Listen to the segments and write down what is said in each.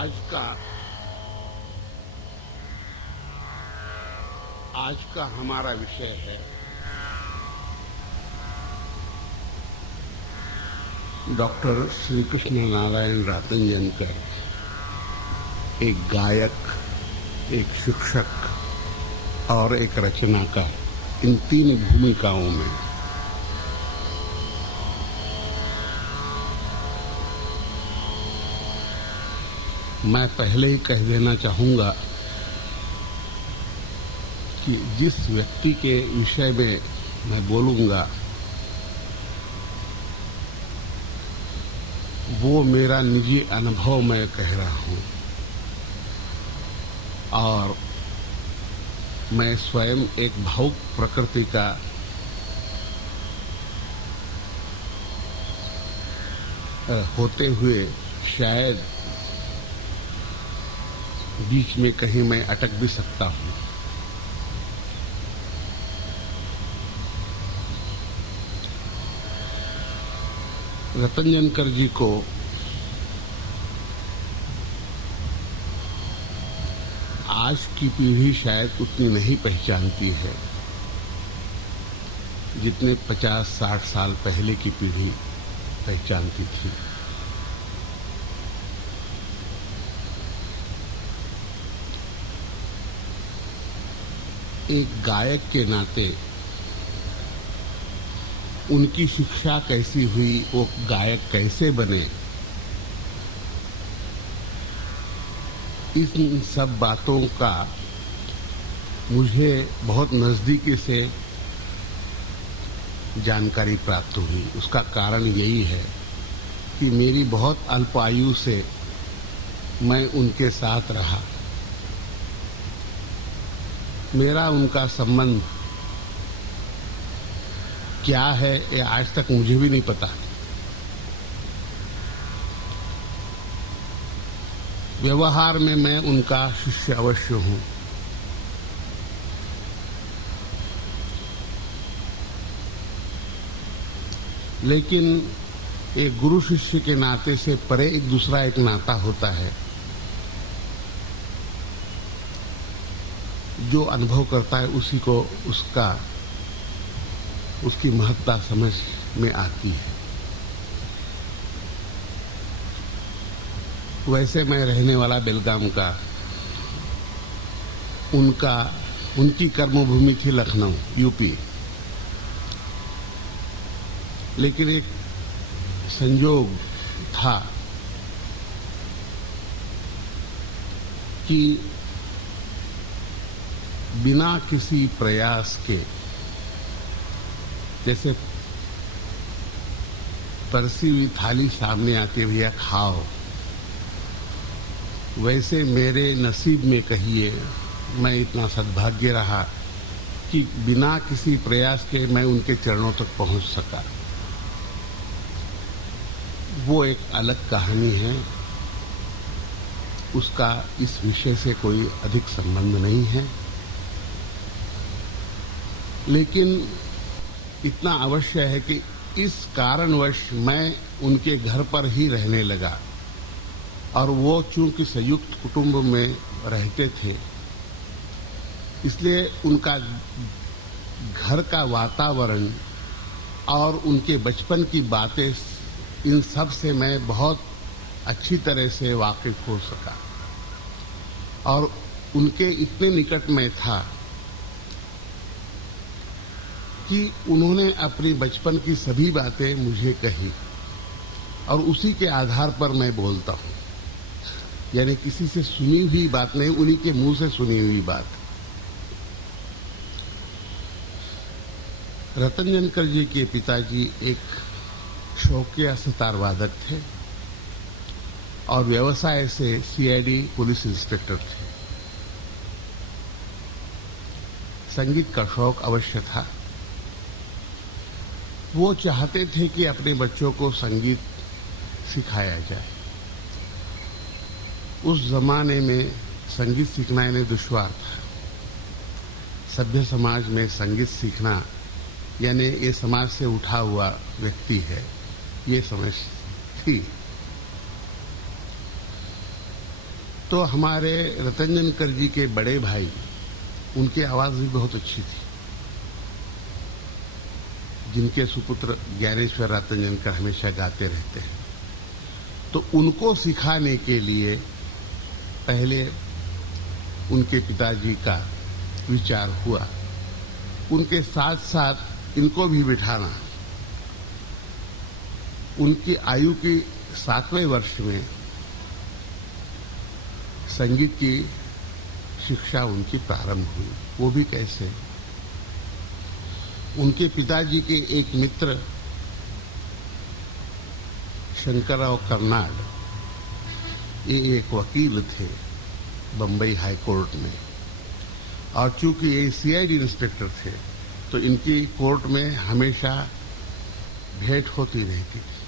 आज का हमारा विषय है डॉक्टर श्री कृष्ण नारायण रतंजनकर, एक गायक, एक शिक्षक और एक रचनाकार, इन तीन भूमिकाओं में। मैं पहले ही कह देना चाहूँगा कि जिस व्यक्ति के विषय में मैं बोलूँगा वो मेरा निजी अनुभव मैं कह रहा हूँ और मैं स्वयं एक भावुक प्रकृति का होते हुए शायद बीच में कहीं मैं अटक भी सकता हूँ। रतंजनकर जी को आज की पीढ़ी शायद उतनी नहीं पहचानती है जितने 50-60 साल पहले की पीढ़ी पहचानती थी। एक गायक के नाते उनकी शिक्षा कैसी हुई, वो गायक कैसे बने, इन सब बातों का मुझे बहुत नजदीकी से जानकारी प्राप्त हुई। उसका कारण यही है कि मेरी बहुत अल्प आयु से मैं उनके साथ रहा। मेरा उनका संबंध क्या है ये आज तक मुझे भी नहीं पता। व्यवहार में मैं उनका शिष्य अवश्य हूं, लेकिन एक गुरु शिष्य के नाते से परे एक दूसरा एक नाता होता है। जो अनुभव करता है उसी को उसकी महत्ता समझ में आती है। वैसे मैं रहने वाला बेलगाम का, उनकी कर्मभूमि थी लखनऊ, यूपी। लेकिन एक संयोग था कि बिना किसी प्रयास के, जैसे परसी हुई थाली सामने आती है, भैया खाओ, वैसे मेरे नसीब में कहिए मैं इतना सद्भाग्य रहा कि बिना किसी प्रयास के मैं उनके चरणों तक पहुंच सका। वो एक अलग कहानी है, उसका इस विषय से कोई अधिक संबंध नहीं है। लेकिन इतना अवश्य है कि इस कारणवश मैं उनके घर पर ही रहने लगा और वो चूंकि संयुक्त कुटुंब में रहते थे, इसलिए उनका घर का वातावरण और उनके बचपन की बातें, इन सब से मैं बहुत अच्छी तरह से वाकिफ हो सका और उनके इतने निकट में था कि उन्होंने अपनी बचपन की सभी बातें मुझे कही और उसी के आधार पर मैं बोलता हूँ। यानी किसी से सुनी हुई बात नहीं, उन्हीं के मुंह से सुनी हुई बात। रतंजनकर जी के पिताजी एक शौकिया सितार वादक थे और व्यवसाय से सीआईडी पुलिस इंस्पेक्टर थे। संगीत का शौक अवश्य था। वो चाहते थे कि अपने बच्चों को संगीत सिखाया जाए। उस जमाने में संगीत सीखना इन्हें दुश्वार था। सभ्य समाज में संगीत सीखना यानी ये समाज से उठा हुआ व्यक्ति है, ये समझ थी। तो हमारे रतंजनकर जी के बड़े भाई, उनकी आवाज भी बहुत अच्छी थी, जिनके सुपुत्र ज्ञानेश्वर रतंजनकर हमेशा गाते रहते हैं। तो उनको सिखाने के लिए पहले उनके पिताजी का विचार हुआ, उनके साथ साथ इनको भी बिठाना। उनकी आयु की 7वें वर्ष में संगीत की शिक्षा उनकी प्रारंभ हुई। वो भी कैसे? उनके पिताजी के एक मित्र शंकरराव कर्नाड, ये एक वकील थे बंबई हाई कोर्ट में, और चूंकि ये सीआईडी इंस्पेक्टर थे तो इनकी कोर्ट में हमेशा भेंट होती रहती थी।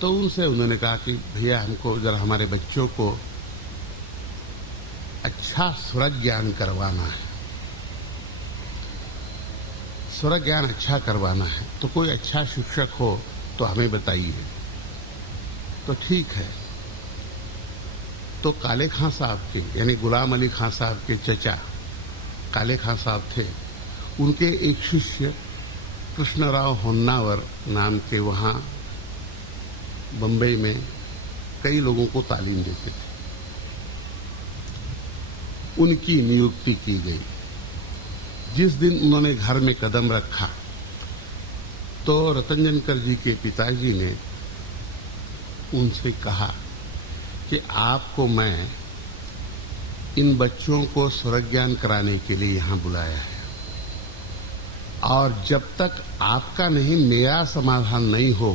तो उनसे उन्होंने कहा कि भैया हमको जरा हमारे बच्चों को अच्छा स्वर ज्ञान करवाना है, स्वर ज्ञान अच्छा करवाना है, तो कोई अच्छा शिक्षक हो तो हमें बताइए। तो ठीक है। तो काले खां साहब के, यानी गुलाम अली खां साहब के चचा काले खां साहब थे, उनके एक शिष्य कृष्णराव होन्नावर नाम के वहां बंबई में कई लोगों को तालीम देते थे। उनकी नियुक्ति की गई। जिस दिन उन्होंने घर में कदम रखा तो रतंजनकर जी के पिताजी ने उनसे कहा कि आपको मैं इन बच्चों को स्वर ज्ञान कराने के लिए यहां बुलाया है, और जब तक आपका नहीं मेरा समाधान नहीं हो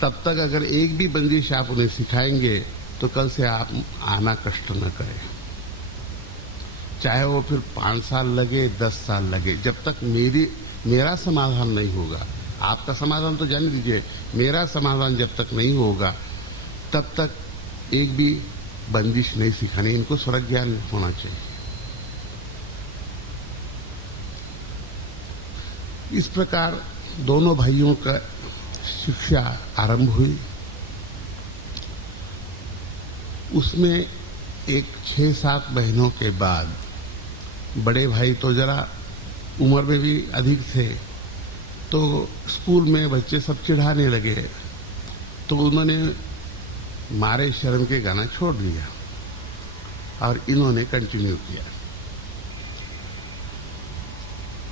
तब तक अगर एक भी बंदिश आप उन्हें सिखाएंगे तो कल से आप आना कष्ट न करें, चाहे वो फिर 5 साल लगे 10 साल लगे, जब तक मेरा समाधान नहीं होगा। आपका समाधान तो जान लीजिए, मेरा समाधान जब तक नहीं होगा तब तक एक भी बंदिश नहीं सिखानी, इनको स्वर ज्ञान होना चाहिए। इस प्रकार दोनों भाइयों का शिक्षा आरंभ हुई। उसमें एक 6-7 महीनों के बाद बड़े भाई तो जरा उम्र में भी अधिक थे, तो स्कूल में बच्चे सब चिढ़ाने लगे, तो उन्होंने मारे शर्म के गाना छोड़ दिया और इन्होंने कंटिन्यू किया।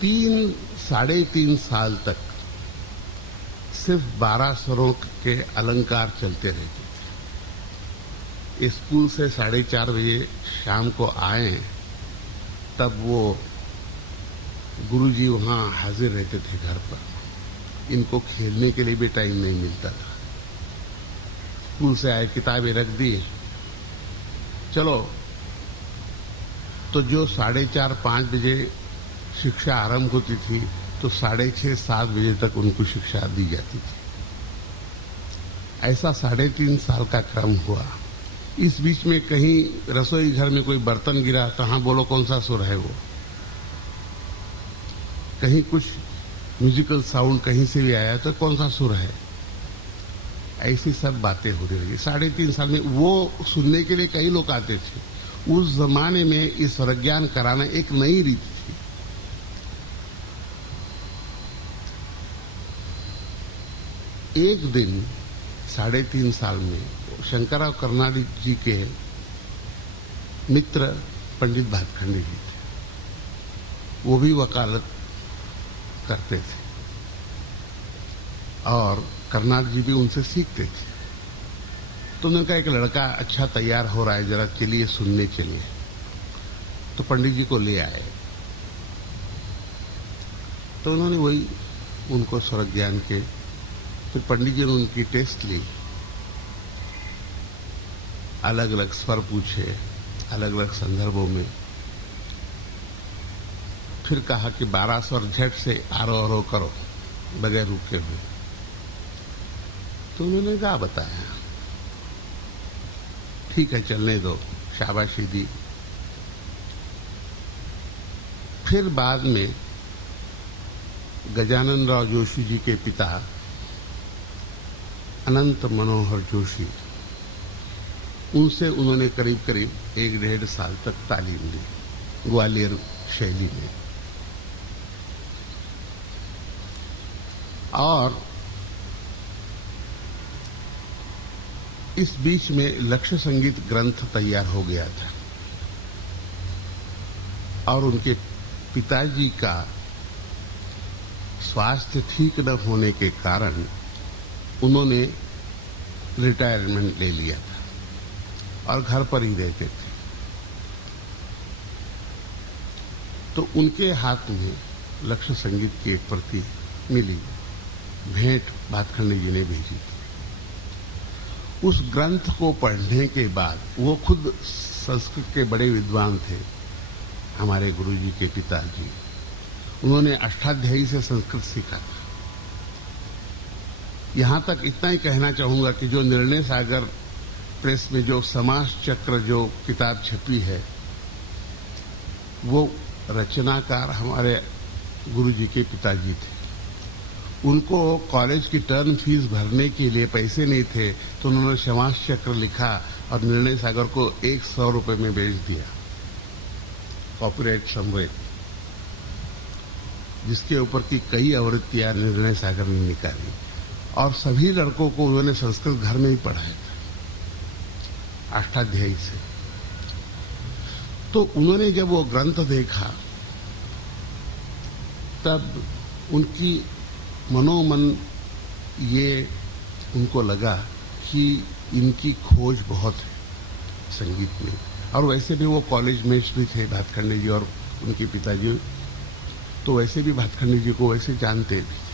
3-3.5 साल तक सिर्फ 12 स्वरों के अलंकार चलते रहते थे। स्कूल से 4:30 बजे शाम को आए तब वो गुरुजी वहां हाजिर रहते थे घर पर। इनको खेलने के लिए भी टाइम नहीं मिलता था। स्कूल से आए, किताबें रख दी, चलो। तो जो 4:30-5 बजे शिक्षा आरंभ होती थी तो 6:30-7 बजे तक उनको शिक्षा दी जाती थी। ऐसा 3.5 साल का क्रम हुआ। इस बीच में कहीं रसोई घर में कोई बर्तन गिरा, कहाँ बोलो कौन सा सुर है वो, कहीं कुछ म्यूजिकल साउंड कहीं से भी आया तो कौन सा सुर है, ऐसी सब बातें होने लगी। 3.5 साल में वो सुनने के लिए कई लोग आते थे। उस जमाने में इस स्वर ज्ञान कराना एक नई रीति थी। एक दिन 3.5 साल में शंकरराव कर्नाड जी के मित्र पंडित भातखंडे जी थे, वो भी वकालत करते थे और कर्नाड जी भी उनसे सीखते थे। तो उन्होंने कहा एक लड़का अच्छा तैयार हो रहा है, जरा चलिए सुनने चलिए। तो पंडित जी को ले आए। तो उन्होंने वही उनको स्वर ज्ञान के, फिर पंडित जी ने उनकी टेस्ट ली, अलग अलग स्वर पूछे अलग अलग संदर्भों में, फिर कहा कि 12 स्वर झट से आरोह करो बगैर रुके हुए। तो उन्होंने क्या बताया, ठीक है चलने दो, शाबाशी दी। फिर बाद में गजानन राव जोशी जी के पिता अनंत मनोहर जोशी, उनसे उन्होंने करीब करीब 1-1.5 साल तक तालीम ली ग्वालियर शैली में। और इस बीच में लक्ष्य संगीत ग्रंथ तैयार हो गया था और उनके पिताजी का स्वास्थ्य ठीक न होने के कारण उन्होंने रिटायरमेंट ले लिया था और घर पर ही रहते थे। तो उनके हाथ में लक्ष्य संगीत की एक प्रति मिली, भेंट भातखंडे जी ने भेजी थी। उस ग्रंथ को पढ़ने के बाद, वो खुद संस्कृत के बड़े विद्वान थे हमारे गुरुजी के पिताजी, उन्होंने अष्टाध्यायी से संस्कृत सीखा था। यहां तक इतना ही कहना चाहूंगा कि जो निर्णय सागर प्रेस में जो समास चक्र जो किताब छपी है, वो रचनाकार हमारे गुरुजी के पिताजी थे। उनको कॉलेज की टर्म फीस भरने के लिए पैसे नहीं थे, तो उन्होंने समास चक्र लिखा और निर्णय सागर को 100 रुपए में बेच दिया, कॉपीराइट समवेत, जिसके ऊपर की कई आवृत्तियां निर्णय सागर ने निकाली। और सभी लड़कों को उन्होंने संस्कृत घर में ही पढ़ाया था अष्टाध्यायी से। तो उन्होंने जब वो ग्रंथ देखा, तब उनकी मनोमन ये उनको लगा कि इनकी खोज बहुत है संगीत में। और वैसे भी वो कॉलेज मेट्स भी थे भातखंडे जी और उनके पिताजी, तो वैसे भी भातखंडे जी को वैसे जानते भी थे।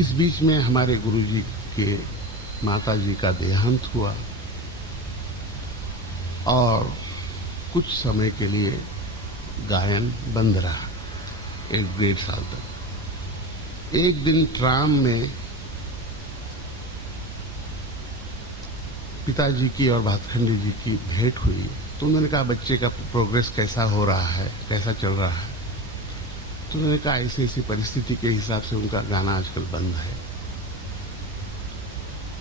इस बीच में हमारे गुरुजी के माताजी का देहांत हुआ और कुछ समय के लिए गायन बंद रहा, 1-1.5 साल तक। एक दिन ट्राम में पिताजी की और भातखंडे जी की भेंट हुई, तो उन्होंने कहा बच्चे का प्रोग्रेस कैसा हो रहा है, कैसा चल रहा है। तो उन्होंने कहा ऐसी ऐसी परिस्थिति के हिसाब से उनका गाना आजकल बंद है।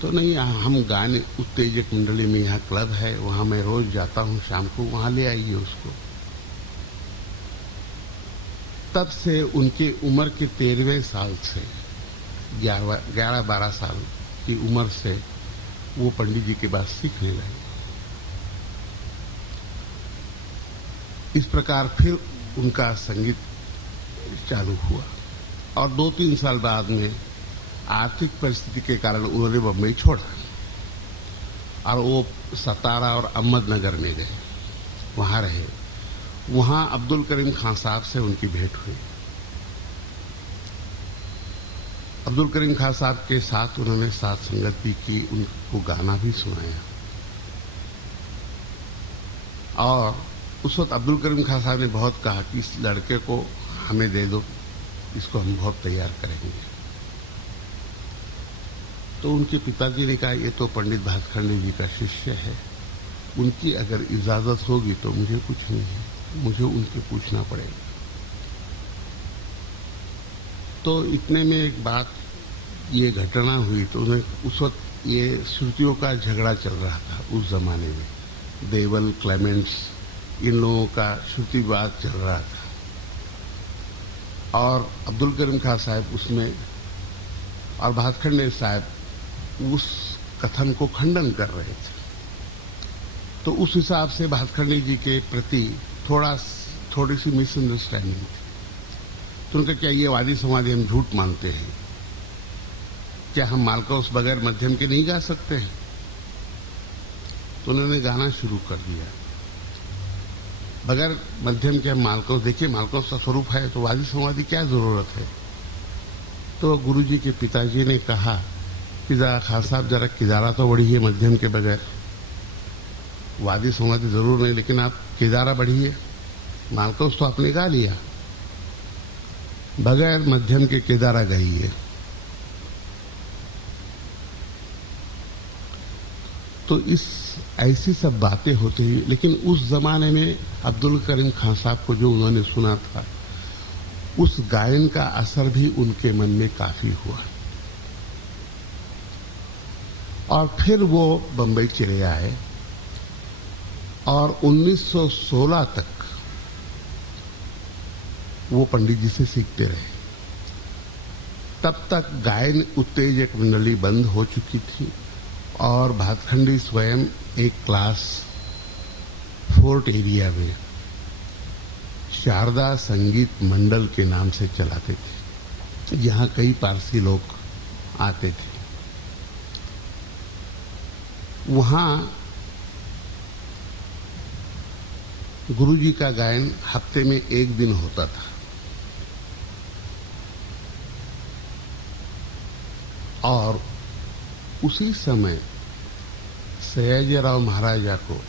तो नहीं, हम गाने उत्तेजक मंडली में, यहाँ क्लब है, वहां मैं रोज जाता हूँ शाम को, वहां ले आइए उसको। तब से उनके उम्र के 13वें साल से 11-12 साल की उम्र से वो पंडित जी के पास सीखने लगे। इस प्रकार फिर उनका संगीत चालू हुआ और 2-3 साल बाद में आर्थिक परिस्थिति के कारण उन्होंने बम्बई छोड़ा और वो सतारा और अहमदनगर में गए, वहां रहे। वहां अब्दुल करीम खान साहब से उनकी भेंट हुई। अब्दुल करीम खान साहब के साथ उन्होंने साथ संगत भी की, उनको गाना भी सुनाया। और उस वक्त अब्दुल करीम खान साहब ने बहुत कहा कि इस लड़के को हमें दे दो, इसको हम बहुत तैयार करेंगे। तो उनके पिताजी ने कहा ये तो पंडित भातखंडे जी का शिष्य है, उनकी अगर इजाजत होगी तो मुझे कुछ नहीं है, मुझे उनके पूछना पड़ेगा। तो इतने में एक बात, ये घटना हुई। तो उन्हें उस वक्त ये श्रुतियों का झगड़ा चल रहा था उस जमाने में, देवल, क्लेमेंट्स, इन लोगों का श्रुतिवाद चल रहा था। और अब्दुल करीम खान साहब उसमें और भातखंडे साहब उस कथन को खंडन कर रहे थे। तो उस हिसाब से भातखंडे जी के प्रति थोड़ी सी मिसअंडरस्टैंडिंग थी। तो उनका क्या ये वादी समाधि हम झूठ मानते हैं, क्या हम मालकोस बगैर मध्यम के नहीं गा सकते हैं? तो उन्होंने गाना शुरू कर दिया बगैर मध्यम के। हम मालकोस, देखिए मालकोस का स्वरूप है तो वादी समाधि क्या जरूरत है? तो गुरुजी के पिताजी ने कहा कि खान साहब जरा किदारा तो बढ़िए मध्यम के बगैर, वादी समाधि जरूर नहीं लेकिन आप किदारा बढ़िए, मालकोस तो आपने गा लिया, बगैर मध्यम के केदारा गाइए। तो इस ऐसी सब बातें होती हैं। लेकिन उस जमाने में अब्दुल करीम खान साहब को जो उन्होंने सुना था, उस गायन का असर भी उनके मन में काफी हुआ। और फिर वो बंबई चले आए और 1916 तक वो पंडित जी से सीखते रहे। तब तक गायन उत्तेजक मंडली बंद हो चुकी थी और भातखंडी स्वयं एक क्लास फोर्ट एरिया में शारदा संगीत मंडल के नाम से चलाते थे। यहाँ कई पारसी लोग आते थे। वहाँ गुरुजी का गायन हफ्ते में एक दिन होता था और उसी समय सयाजीराव महाराजा को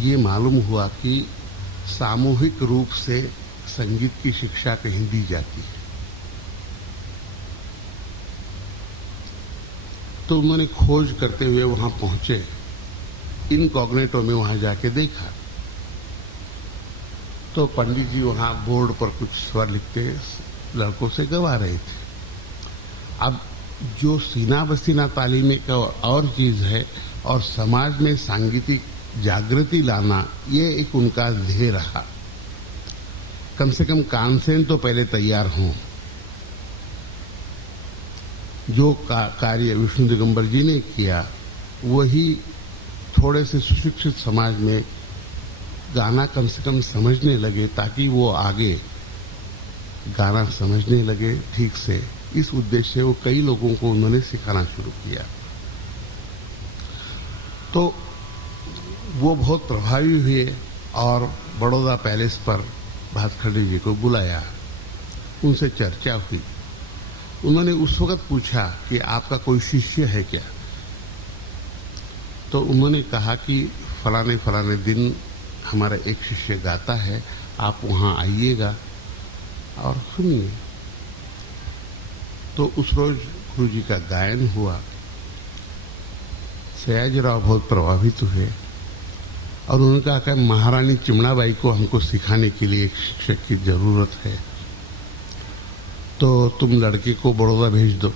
ये मालूम हुआ कि सामूहिक रूप से संगीत की शिक्षा कहीं दी जाती है। तो उन्होंने खोज करते हुए वहां पहुंचे, इनकॉग्निटो में वहां जाके देखा तो पंडित जी वहां बोर्ड पर कुछ स्वर लिखते लड़कों से गवा रहे थे। अब जो सीना बसीना तालीम का और चीज है और समाज में सांगीतिक जागृति लाना, ये एक उनका ध्येय रहा। कम से कम कानसेन तो पहले तैयार हों। जो कार्य विष्णु दिगंबर जी ने किया वही थोड़े से सुशिक्षित समाज में गाना कम से कम समझने लगे, ताकि वो आगे गाना समझने लगे ठीक से। इस उद्देश्य से वो कई लोगों को उन्होंने सिखाना शुरू किया। तो वो बहुत प्रभावी हुए और बड़ौदा पैलेस पर भातखंडे जी को बुलाया, उनसे चर्चा हुई। उन्होंने उस वक्त पूछा कि आपका कोई शिष्य है क्या? तो उन्होंने कहा कि फलाने फलाने दिन हमारा एक शिष्य गाता है, आप वहां आइएगा और सुनिए। तो उस रोज गुरु जी का गायन हुआ। सयाजीराव बहुत प्रभावित हुए और उन्होंने कहा कि महारानी चिमणाबाई को हमको सिखाने के लिए एक शिक्षक की जरूरत है, तो तुम लड़के को बड़ौदा भेज दो।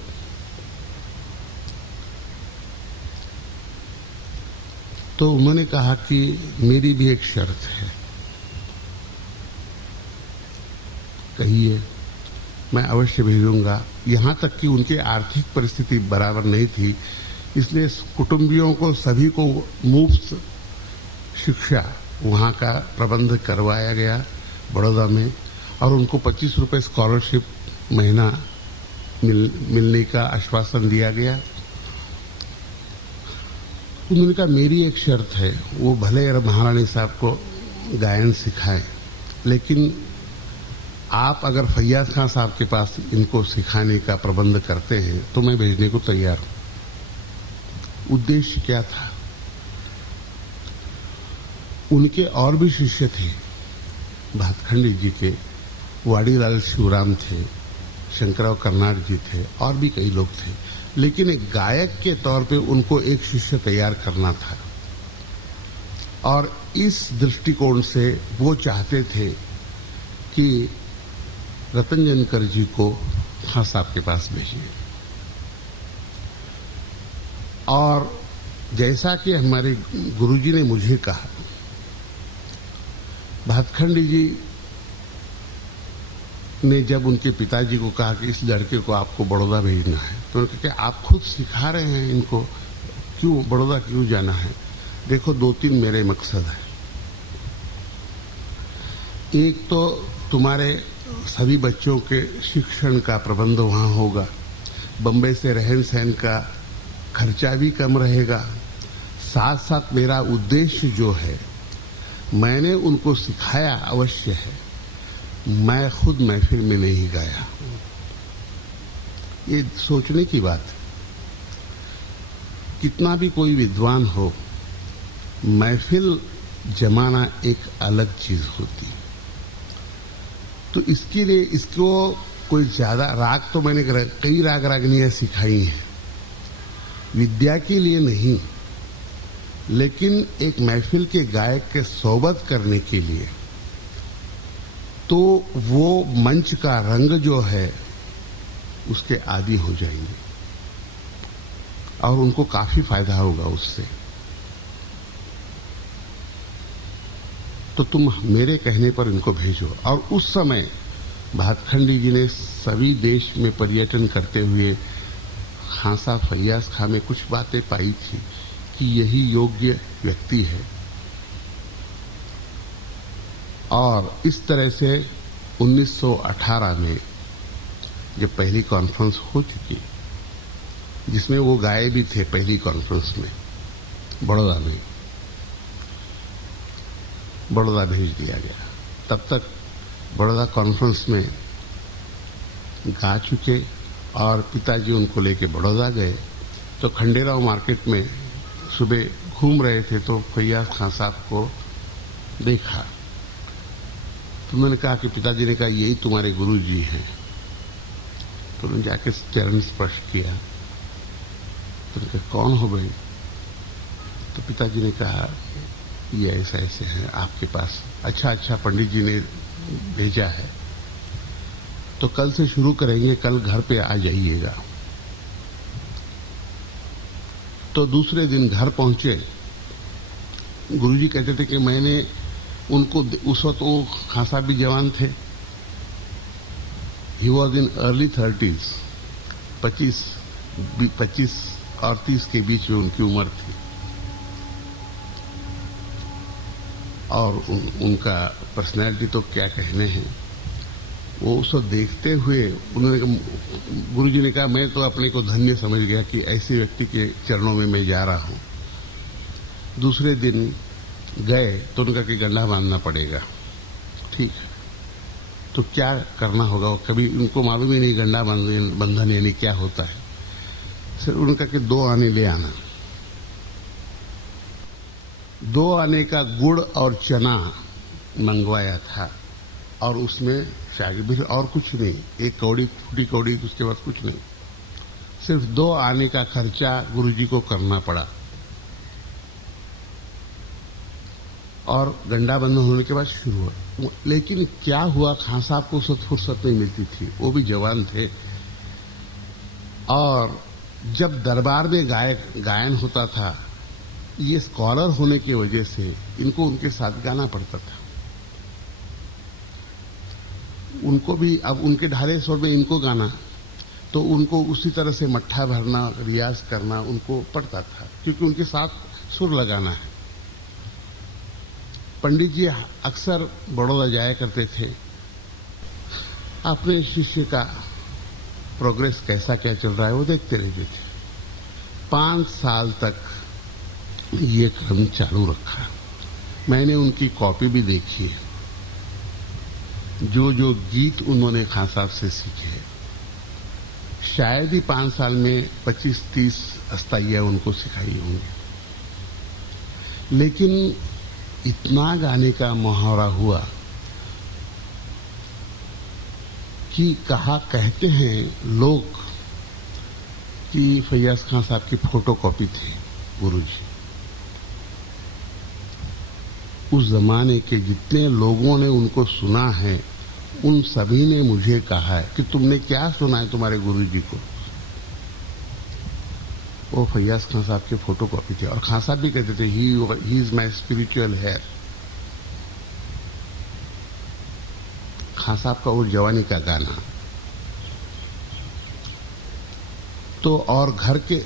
तो उन्होंने कहा कि मेरी भी एक शर्त है। कहिए। मैं अवश्य भेजूंगा। यहां तक कि उनकी आर्थिक परिस्थिति बराबर नहीं थी, इसलिए कुटुंबियों को सभी को मुफ्त शिक्षा वहां का प्रबंध करवाया गया बड़ौदा में, और उनको 25 रुपए स्कॉलरशिप महीना मिलने का आश्वासन दिया गया। उन्होंने कहा मेरी एक शर्त है, वो भले महारानी साहब को गायन सिखाएं, लेकिन आप अगर फैयाज खान साहब के पास इनको सिखाने का प्रबंध करते हैं तो मैं भेजने को तैयार हूं। उद्देश्य क्या था? उनके और भी शिष्य थे, भातखंडी जी के वाड़ीलाल शिवराम थे, शंकरराव कर्नाड जी थे, और भी कई लोग थे, लेकिन एक गायक के तौर पे उनको एक शिष्य तैयार करना था। और इस दृष्टिकोण से वो चाहते थे कि रतन जनकर जी को खां साहब के पास भेजिए। और जैसा कि हमारे गुरुजी ने मुझे कहा, भातखंडी जी ने जब उनके पिताजी को कहा कि इस लड़के को आपको बड़ौदा भेजना है, तो उन्होंने कहा कि आप खुद सिखा रहे हैं इनको, क्यों बड़ौदा क्यों जाना है? देखो 2-3 मेरे मकसद है। एक तो तुम्हारे सभी बच्चों के शिक्षण का प्रबंध वहां होगा, बंबई से रहन सहन का खर्चा भी कम रहेगा। साथ साथ मेरा उद्देश्य जो है, मैंने उनको सिखाया अवश्य है, मैं खुद महफिल में नहीं गाया। ये सोचने की बात है। कितना भी कोई विद्वान हो, महफिल जमाना एक अलग चीज होती। तो इसके लिए इसको कोई ज्यादा राग, तो मैंने कई राग रागनियां सिखाई हैं, विद्या के लिए नहीं, लेकिन एक महफिल के गायक के सोबत करने के लिए। तो वो मंच का रंग जो है उसके आदी हो जाएंगे और उनको काफी फायदा होगा उससे। तो तुम मेरे कहने पर इनको भेजो। और उस समय भातखंडी जी ने सभी देश में पर्यटन करते हुए खां साहब फैयाज खां में कुछ बातें पाई थी कि यही योग्य व्यक्ति है। और इस तरह से 1918 में जब पहली कॉन्फ्रेंस हो चुकी, जिसमें वो गए भी थे पहली कॉन्फ्रेंस में, बड़ौदा में, बड़ौदा भेज दिया गया। तब तक बड़ौदा कॉन्फ्रेंस में गा चुके और पिताजी उनको लेके बड़ौदा गए। तो खंडेराव मार्केट में सुबह घूम रहे थे तो फैयाज खां साहब को देखा। तो उन्होंने कहा कि पिताजी ने कहा यही तुम्हारे गुरु जी हैं। तो उन्होंने जाके चरण स्पर्श किया। तो उन्होंने कहा कौन हो भाई? तो पिताजी ने कहा ये ऐसे ऐसे हैं आपके पास। अच्छा पंडित जी ने भेजा है तो कल से शुरू करेंगे, कल घर पे आ जाइएगा। तो दूसरे दिन घर पहुंचे। गुरुजी कहते थे कि मैंने उनको, उस वक्त वो खां साहब भी जवान थे, he was in early 30s, 25 और 30 के बीच में उनकी उम्र थी। और उनका पर्सनैलिटी तो क्या कहने हैं। वो उसको देखते हुए उन्होंने, गुरुजी ने कहा मैं तो अपने को धन्य समझ गया कि ऐसे व्यक्ति के चरणों में मैं जा रहा हूं। दूसरे दिन गए तो उनका कि गंडा बांधना पड़ेगा। ठीक है, तो क्या करना होगा? वो कभी उनको मालूम ही नहीं गंडा बंधन यानी क्या होता है। सिर्फ उनका कि 2 आने ले आना। 2 आने का गुड़ और चना मंगवाया था और उसमें शागिर और कुछ नहीं, एक कौड़ी, फूटी कौड़ी, उसके बाद कुछ नहीं। सिर्फ 2 आने का खर्चा गुरुजी को करना पड़ा। और गंडा बंधन होने के बाद शुरू हुआ। लेकिन क्या हुआ, खां साहब को फुर्सत नहीं मिलती थी, वो भी जवान थे। और जब दरबार में गायन होता था, ये स्कॉलर होने की वजह से इनको उनके साथ गाना पड़ता था। उनको भी अब उनके ढाले स्वर में इनको गाना, तो उनको उसी तरह से मट्ठा भरना, रियाज करना उनको पड़ता था, क्योंकि उनके साथ सुर लगाना है। पंडित जी अक्सर बड़ौदा जाया करते थे, अपने शिष्य का प्रोग्रेस कैसा क्या चल रहा है वो देखते रहते थे। 5 साल तक ये क्रम चालू रखा। मैंने उनकी कॉपी भी देखी है, जो जो गीत उन्होंने खां साहब से सीखे। शायद ही 5 साल में 25-30 अस्ताइयां उनको सिखाई होंगी। लेकिन इतना गाने का मुहावरा हुआ कि कहा कहते हैं लोग कि फैयाज खां साहब की फोटोकॉपी थी गुरुजी। उस जमाने के जितने लोगों ने उनको सुना है, उन सभी ने मुझे कहा है कि तुमने क्या सुना है तुम्हारे गुरुजी को। वो फैयाज खां साहब की फोटोकॉपी थी। और खां साहब भी कहते थे he is my spiritual heir. Khan साहब का वो जवानी का गाना। तो और घर के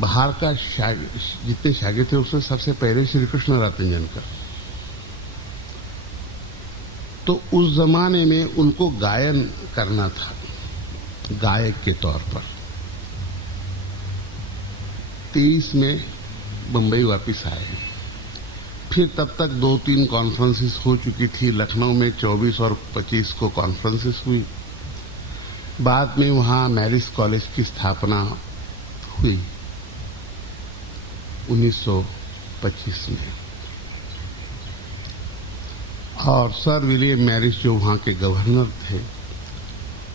बाहर का जितने शागिर्द थे उसमें सबसे पहले श्री कृष्ण रतंजन का। तो उस जमाने में उनको गायन करना था, गायक के तौर पर। 23 में बंबई वापस आए। फिर तब तक 2-3 कॉन्फ्रेंसेस हो चुकी थी। लखनऊ में 24 और 25 को कॉन्फ्रेंसेस हुई। बाद में वहां मैरिज कॉलेज की स्थापना हुई 1925 में। और सर विलियम मैरिज जो वहां के गवर्नर थे,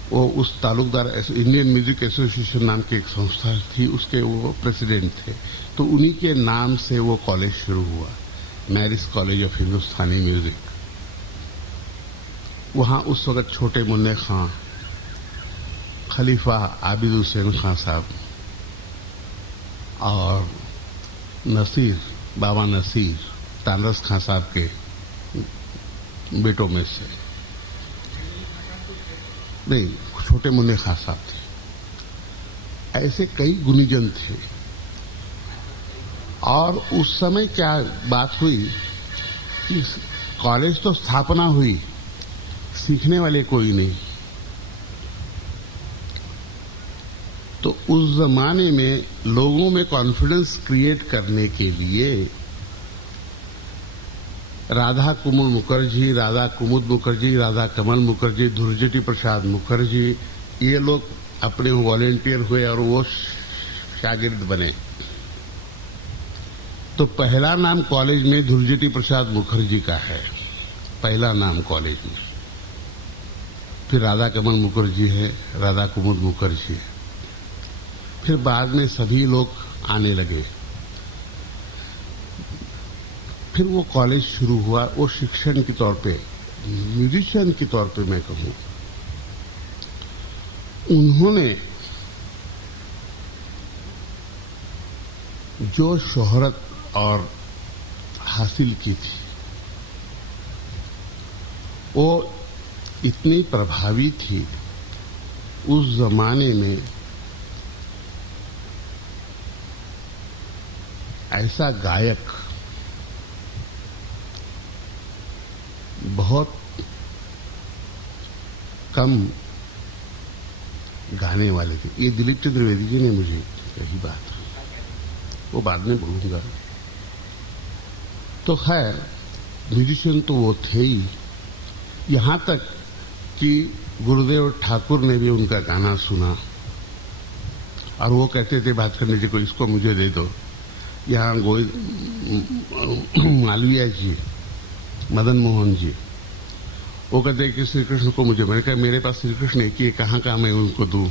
वो उस तालुकदार इंडियन म्यूजिक एसोसिएशन नाम की एक संस्था थी, उसके वो प्रेसिडेंट थे। तो उन्हीं के नाम से वो कॉलेज शुरू हुआ, marriage college of Hindustani music. वहां उस वक्त छोटे मुन्ने खां, खलीफा आबिद हुसैन खां साहब और नसीर, बाबा नसीर तानरस खां साहब के बेटों में से, नहीं, छोटे मुन्ने खां साहब थे। ऐसे कई गुणीजन थे। और उस समय क्या बात हुई कि कॉलेज तो स्थापना हुई, सीखने वाले कोई नहीं। तो उस जमाने में लोगों में कॉन्फिडेंस क्रिएट करने के लिए राधा कुमुद मुखर्जी, राधा कुमुद मुखर्जी, राधा कमल मुखर्जी, धुरजटी प्रसाद मुखर्जी, ये लोग अपने वॉलेंटियर हुए और वो शागिर्द बने। तो पहला नाम कॉलेज में धुरजटी प्रसाद मुखर्जी का है, पहला नाम कॉलेज में। फिर राधा कमल मुखर्जी है, राधा कुमुद मुखर्जी है। फिर बाद में सभी लोग आने लगे। फिर वो कॉलेज शुरू हुआ। वो शिक्षण के तौर पे, म्यूजिशियन के तौर पे मैं कहूं, उन्होंने जो शोहरत और हासिल की थी वो इतनी प्रभावी थी। उस जमाने में ऐसा गायक बहुत कम गाने वाले थे। ये दिलीप चंद्र द्विवेदी जी ने मुझे कही बात, वो बाद में बोलूंगा। तो खैर म्यूजिशियन तो वो थे ही, यहां तक कि गुरुदेव ठाकुर ने भी उनका गाना सुना और वो कहते थे भास्कर जी को, इसको मुझे दे दो। यहाँ मालवीय जी, मदन मोहन जी, वो कहते कि श्री कृष्ण को मुझे, मैंने कहा मेरे पास श्री कृष्ण एक ही है, कहाँ मैं उनको दूं।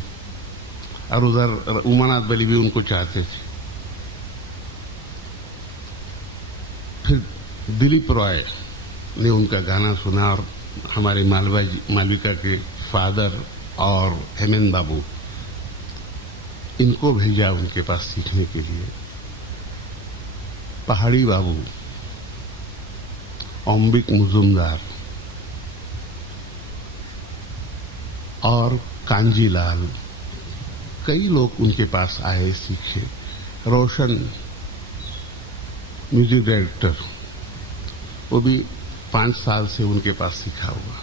और उधर उमानाथ बली भी उनको चाहते थे। फिर दिलीप रॉय ने उनका गाना सुना और हमारे मालविका के फादर और हेमेंद्र बाबू, इनको भेजा उनके पास सीखने के लिए। पहाड़ी बाबू, अम्बिक मुजुमदार और कांजीलाल, कई लोग उनके पास आए, सीखे। रोशन म्यूजिक डायरेक्टर, वो भी 5 साल से उनके पास सीखा हुआ।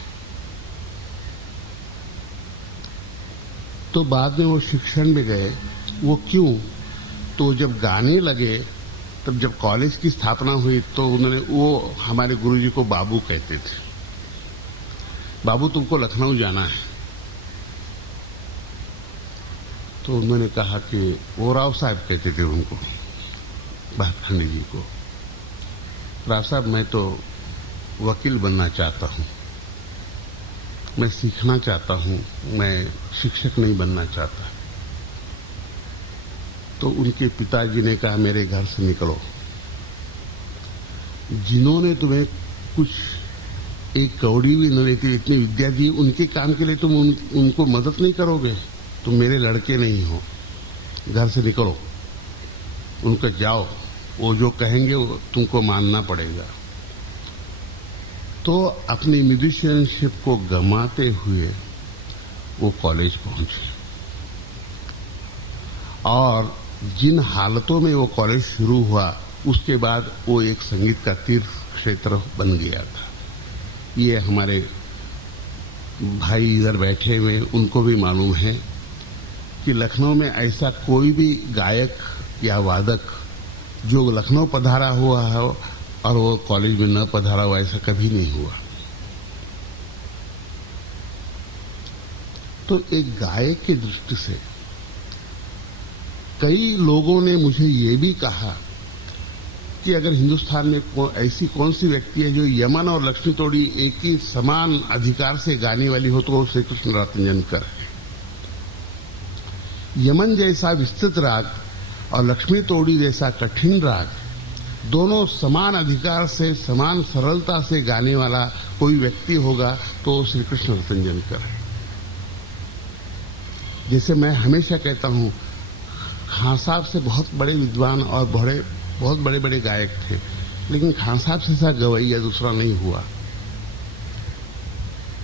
तो बाद में वो शिक्षण में गए। वो क्यों? तो जब गाने लगे, तब जब कॉलेज की स्थापना हुई तो उन्होंने, वो हमारे गुरुजी को बाबू कहते थे। बाबू तुमको लखनऊ जाना है। तो उन्होंने कहा कि, वो राव साहब कहते थे उनको, भातखंडे जी को, राव साहब मैं तो वकील बनना चाहता हूं, मैं सीखना चाहता हूं, मैं शिक्षक नहीं बनना चाहता। तो उनके पिताजी ने कहा मेरे घर से निकलो, जिन्होंने तुम्हें कुछ एक कौड़ी भी न लेती इतनी विद्या दी, उनके काम के लिए तुम उनको मदद नहीं करोगे, तुम मेरे लड़के नहीं हो, घर से निकलो, उनको जाओ, वो जो कहेंगे वो तुमको मानना पड़ेगा। तो अपनी म्यूजिशियनशिप को गंवाते हुए वो कॉलेज पहुंचे और जिन हालतों में वो कॉलेज शुरू हुआ, उसके बाद वो एक संगीत का तीर्थ क्षेत्र बन गया था। ये हमारे भाई इधर बैठे हुए, उनको भी मालूम है कि लखनऊ में ऐसा कोई भी गायक या वादक जो लखनऊ पधारा हुआ है और वो कॉलेज में न पधारा हुआ, ऐसा कभी नहीं हुआ। तो एक गायक की दृष्टि से कई लोगों ने मुझे ये भी कहा कि अगर हिंदुस्तान में ऐसी कौन सी व्यक्ति है जो यमन और लक्ष्मी तोड़ी एक ही समान अधिकार से गाने वाली हो, तो वो श्री कृष्ण रतंजनकर है। यमन जैसा विस्तृत राग और लक्ष्मी तोड़ी जैसा कठिन राग, दोनों समान अधिकार से, समान सरलता से गाने वाला कोई व्यक्ति होगा तो श्री कृष्ण रतंजनकर है। जैसे मैं हमेशा कहता हूं, खान साहब से बहुत बड़े विद्वान और बहुत बड़े बड़े गायक थे, लेकिन खान साहब से ऐसा गवैया दूसरा नहीं हुआ।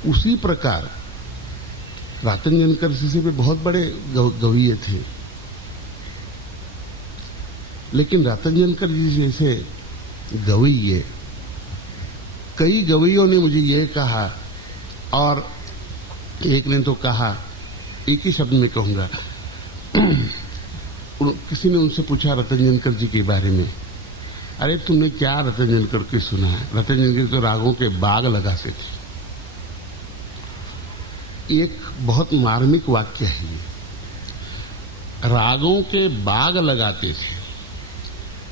उसी प्रकार रातंजनकर से भी बहुत बड़े गवैये थे, लेकिन रातंजनकर जी जैसे गवैये, कई गवैयों ने मुझे ये कहा, और एक ने तो कहा, एक ही शब्द में कहूंगा, किसी ने उनसे पूछा रातंजनकर जी के बारे में, अरे तुमने क्या रातंजनकर की सुना है? रातंजनकर तो रागों के बाग लगाते थे। एक बहुत मार्मिक वाक्य है ये, रागों के बाग लगाते थे।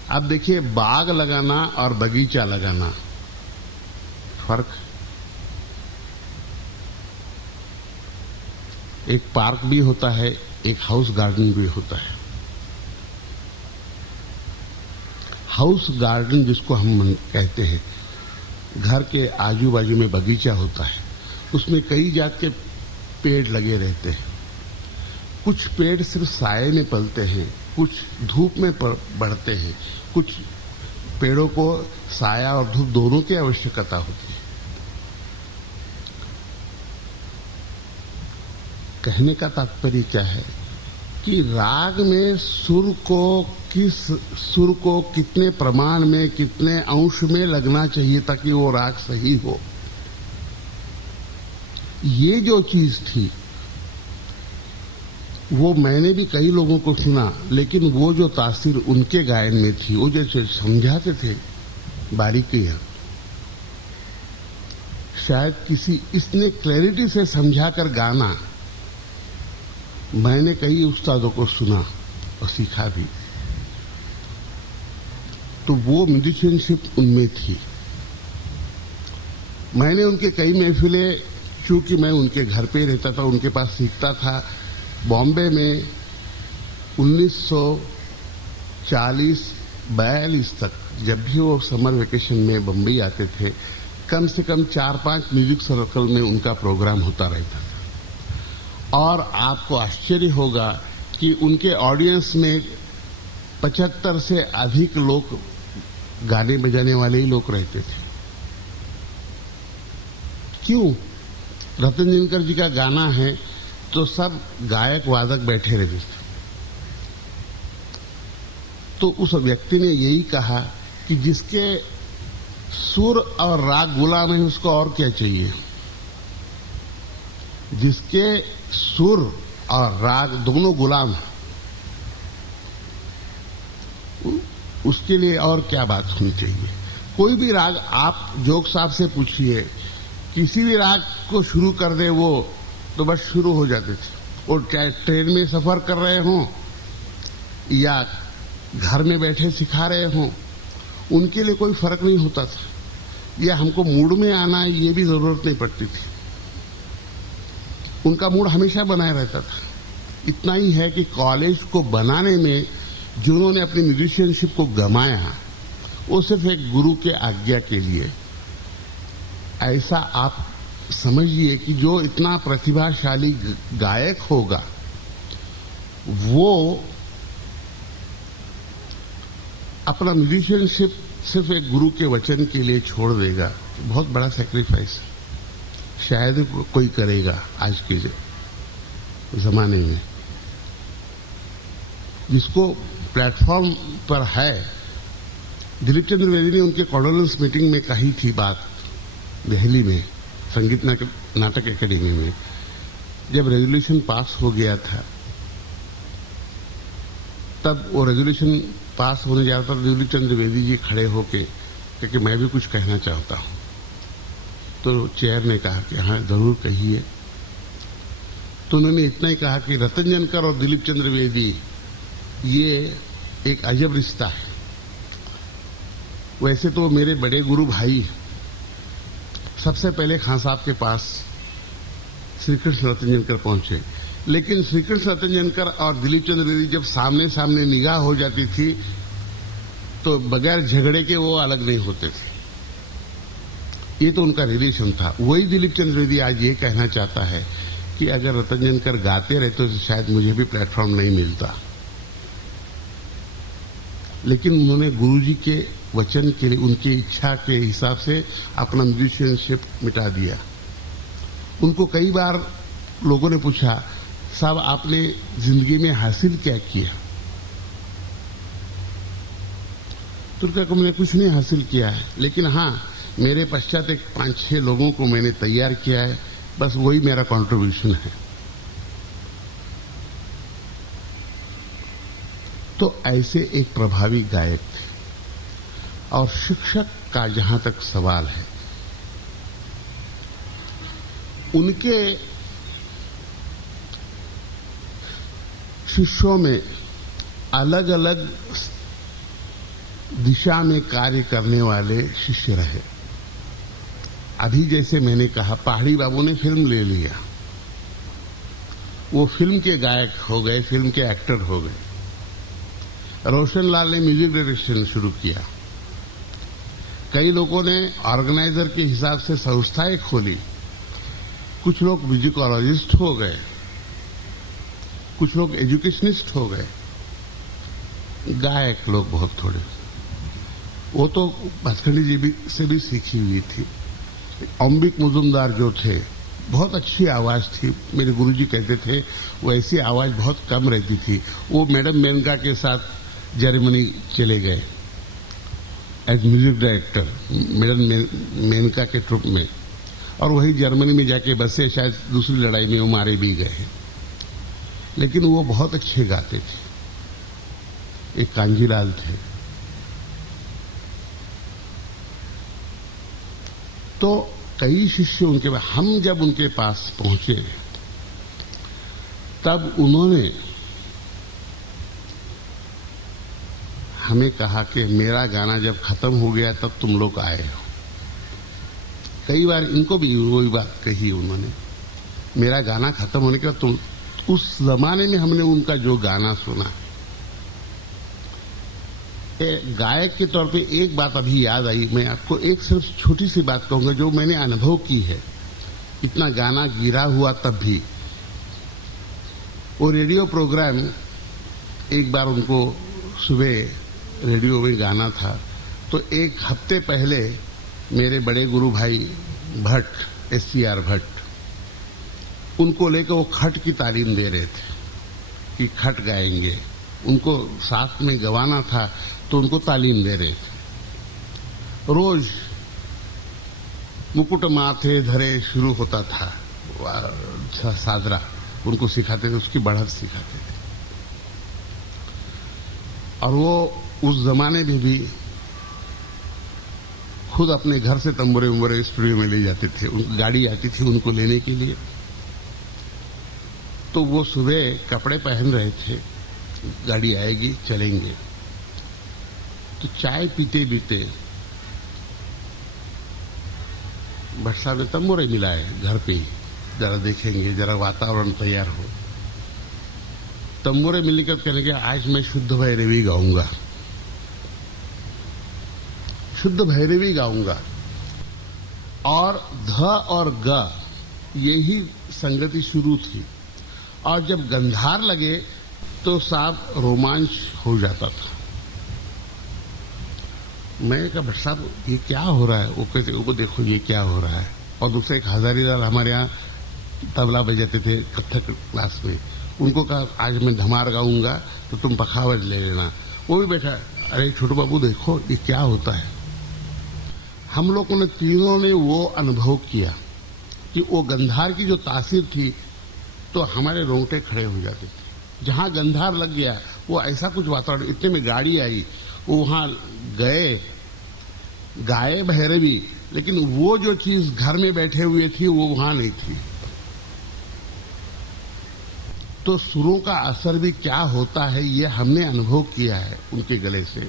अब देखिए, बाग लगाना और बगीचा लगाना फर्क है। एक पार्क भी होता है, एक हाउस गार्डन भी होता है। हाउस गार्डन जिसको हम कहते हैं, घर के आजू बाजू में बगीचा होता है, उसमें कई जात के पेड़ लगे रहते हैं। कुछ पेड़ सिर्फ साये में पलते हैं, कुछ धूप में बढ़ते हैं, कुछ पेड़ों को साया और धूप दोनों की आवश्यकता होती है। कहने का तात्पर्य क्या है कि राग में सुर को कितने प्रमाण में, कितने अंश में लगना चाहिए ताकि वो राग सही हो। ये जो चीज थी वो मैंने भी कई लोगों को सुना, लेकिन वो जो तासीर उनके गायन में थी, वो जो समझाते थे बारीकियां, शायद किसी इसने क्लैरिटी से समझाकर गाना, मैंने कई उस्तादों को सुना और सीखा भी, तो वो म्यूजिशियनशिप उनमें थी। मैंने उनके कई महफिलें, चूंकि मैं उनके घर पे रहता था, उनके पास सीखता था। बॉम्बे में 1940-42 तक जब भी वो समर वेकेशन में बम्बई आते थे, कम से कम 4-5 म्यूजिक सर्कल में उनका प्रोग्राम होता रहता था। और आपको आश्चर्य होगा कि उनके ऑडियंस में 75 से अधिक लोग गाने बजाने वाले ही लोग रहते थे। क्यों? रातंजनकर जी का गाना है तो सब गायक वादक बैठे रहते थे। तो उस व्यक्ति ने यही कहा कि जिसके सुर और राग गुलाम है, उसको और क्या चाहिए? जिसके सुर और राग दोनों गुलाम है, उसके लिए और क्या बात होनी चाहिए? कोई भी राग आप जोग साहब से पूछिए, किसी भी राग को शुरू कर दे वो, तो बस शुरू हो जाते थे। और चाहे ट्रेन में सफर कर रहे हों या घर में बैठे सिखा रहे हों, उनके लिए कोई फर्क नहीं होता था। या हमको मूड में आना, ये भी जरूरत नहीं पड़ती थी। उनका मूड हमेशा बनाए रहता था। इतना ही है कि कॉलेज को बनाने में जिन्होंने अपनी म्यूजिशियनशिप को गमाया, वो सिर्फ एक गुरु के आज्ञा के लिए। ऐसा आप समझिए कि जो इतना प्रतिभाशाली गायक होगा, वो अपना म्यूजिशियनशिप सिर्फ एक गुरु के वचन के लिए छोड़ देगा। बहुत बड़ा सैक्रिफाइस शायद कोई करेगा आज के जमाने में। जिसको प्लेटफॉर्म पर है, दिलीप चंद्र बेदी ने उनके कॉन्डोलेंस मीटिंग में कही थी बात, दिल्ली में संगीत नाटक एकेडमी में, जब रेजोल्यूशन पास हो गया था, तब वो रेजोल्यूशन पास होने जा रहा था। दिलीप चंद्र बेदी जी खड़े होके क्योंकि मैं भी कुछ कहना चाहता हूं, तो चेयर ने कहा कि हाँ जरूर कहिए। तो उन्होंने इतना ही कहा कि रतंजनकर और दिलीप चंद्र बेदी ये एक अजब रिश्ता है। वैसे तो मेरे बड़े गुरु भाई सबसे पहले खान साहब के पास श्री कृष्ण रतंजनकर पहुंचे, लेकिन श्री कृष्ण रतंजनकर और दिलीप चंद्र बेदी जब सामने सामने निगाह हो जाती थी तो बगैर झगड़े के वो अलग नहीं होते थे। ये तो उनका रिलेशन था। वही दिलीप चंद्र बेदी आज ये कहना चाहता है कि अगर रतनजनकर गाते रहते तो शायद मुझे भी प्लेटफॉर्म नहीं मिलता, लेकिन उन्होंने गुरुजी के वचन के लिए, उनकी इच्छा के हिसाब से अपना म्यूजिशियनशिप मिटा दिया। उनको कई बार लोगों ने पूछा, साहब आपने जिंदगी में हासिल क्या किया? तो उन्होंने कहा मैंने कुछ नहीं हासिल किया है, लेकिन हाँ मेरे पश्चात एक 5-6 लोगों को मैंने तैयार किया है, बस वही मेरा कंट्रीब्यूशन है। तो ऐसे एक प्रभावी गायक थे। और शिक्षक का जहां तक सवाल है, उनके शिष्यों में अलग अलग दिशा में कार्य करने वाले शिष्य रहे। अभी जैसे मैंने कहा, पहाड़ी बाबू ने फिल्म ले लिया, वो फिल्म के गायक हो गए, फिल्म के एक्टर हो गए। रोशनलाल ने म्यूजिक डायरेक्शन शुरू किया। कई लोगों ने ऑर्गेनाइजर के हिसाब से संस्थाएं खोली। कुछ लोग म्यूजिकोलॉजिस्ट हो गए, कुछ लोग एजुकेशनिस्ट हो गए, गायक लोग बहुत थोड़े। वो तो भास्करनी जी से भी सीखी हुई थी। अंबिक मुजुमदार जो थे, बहुत अच्छी आवाज थी, मेरे गुरुजी कहते थे वो ऐसी आवाज बहुत कम रहती थी। वो मैडम मेनका के साथ जर्मनी चले गए as music director, madam Menaka के ट्रुप में, और वही जर्मनी में जाके बसे, शायद दूसरी लड़ाई में वो मारे भी गए। लेकिन वो बहुत अच्छे गाते थे। एक कांजीलाल थे। तो कई शिष्य उनके पास, हम जब उनके पास पहुंचे तब उन्होंने हमें कहा कि मेरा गाना जब खत्म हो गया तब तुम लोग आए हो। कई बार इनको भी वही बात कही उन्होंने, मेरा गाना खत्म होने के बाद तुम। उस जमाने में हमने उनका जो गाना सुना, गायक के तौर पे एक बात अभी याद आई। मैं आपको एक सिर्फ छोटी सी बात कहूंगा जो मैंने अनुभव की है। इतना गाना गिरा हुआ तब भी वो रेडियो प्रोग्राम, एक बार उनको सुबह रेडियो में गाना था, तो एक हफ्ते पहले मेरे बड़े गुरु भाई भट्ट, SCR भट्ट, उनको लेकर वो खट की तालीम दे रहे थे कि खट गाएंगे। उनको साथ में गवाना था तो उनको तालीम दे रहे थे। रोज मुकुट माथे धरे शुरू होता था सादरा, उनको सिखाते थे, उसकी बढ़त सिखाते थे। और वो उस जमाने में भी खुद अपने घर से तंबुरे उम्बुरे स्टूडियो में ले जाते थे। उनकी गाड़ी आती थी उनको लेने के लिए। तो वो सुबह कपड़े पहन रहे थे, गाड़ी आएगी चलेंगे। तो चाय पीते पीते भट्ट साहब ने तंबुरे मिलाए घर पे ही, जरा देखेंगे, जरा वातावरण तैयार हो। तंबुरे मिलने के कहने के आज मैं शुद्ध भैरवी गाऊंगा, शुद्ध भैरवी गाऊंगा। और ध और ग यही संगति शुरू थी। और जब गंधार लगे तो साहब रोमांच हो जाता था। मैं कहा भट्ट साहब ये क्या हो रहा है? वो कहते वो देखो ये क्या हो रहा है। और दूसरे एक हजारीलाल हमारे यहाँ तबला बजाते थे कथक क्लास में, उनको कहा आज मैं धमार गाऊंगा तो तुम पखावज ले लेना। वो भी बैठा, अरे छोटू बाबू देखो ये क्या होता है। हम लोगों ने तीनों ने वो अनुभव किया कि वो गंधार की जो तासीर थी तो हमारे रोंगटे खड़े हो जाते थे। जहां गंधार लग गया वो ऐसा कुछ वातावरण, इतने में गाड़ी आई, वो वहां गए, गाए भैरवी, लेकिन वो जो चीज घर में बैठे हुए थी वो वहां नहीं थी। तो सुरों का असर भी क्या होता है ये हमने अनुभव किया है उनके गले से।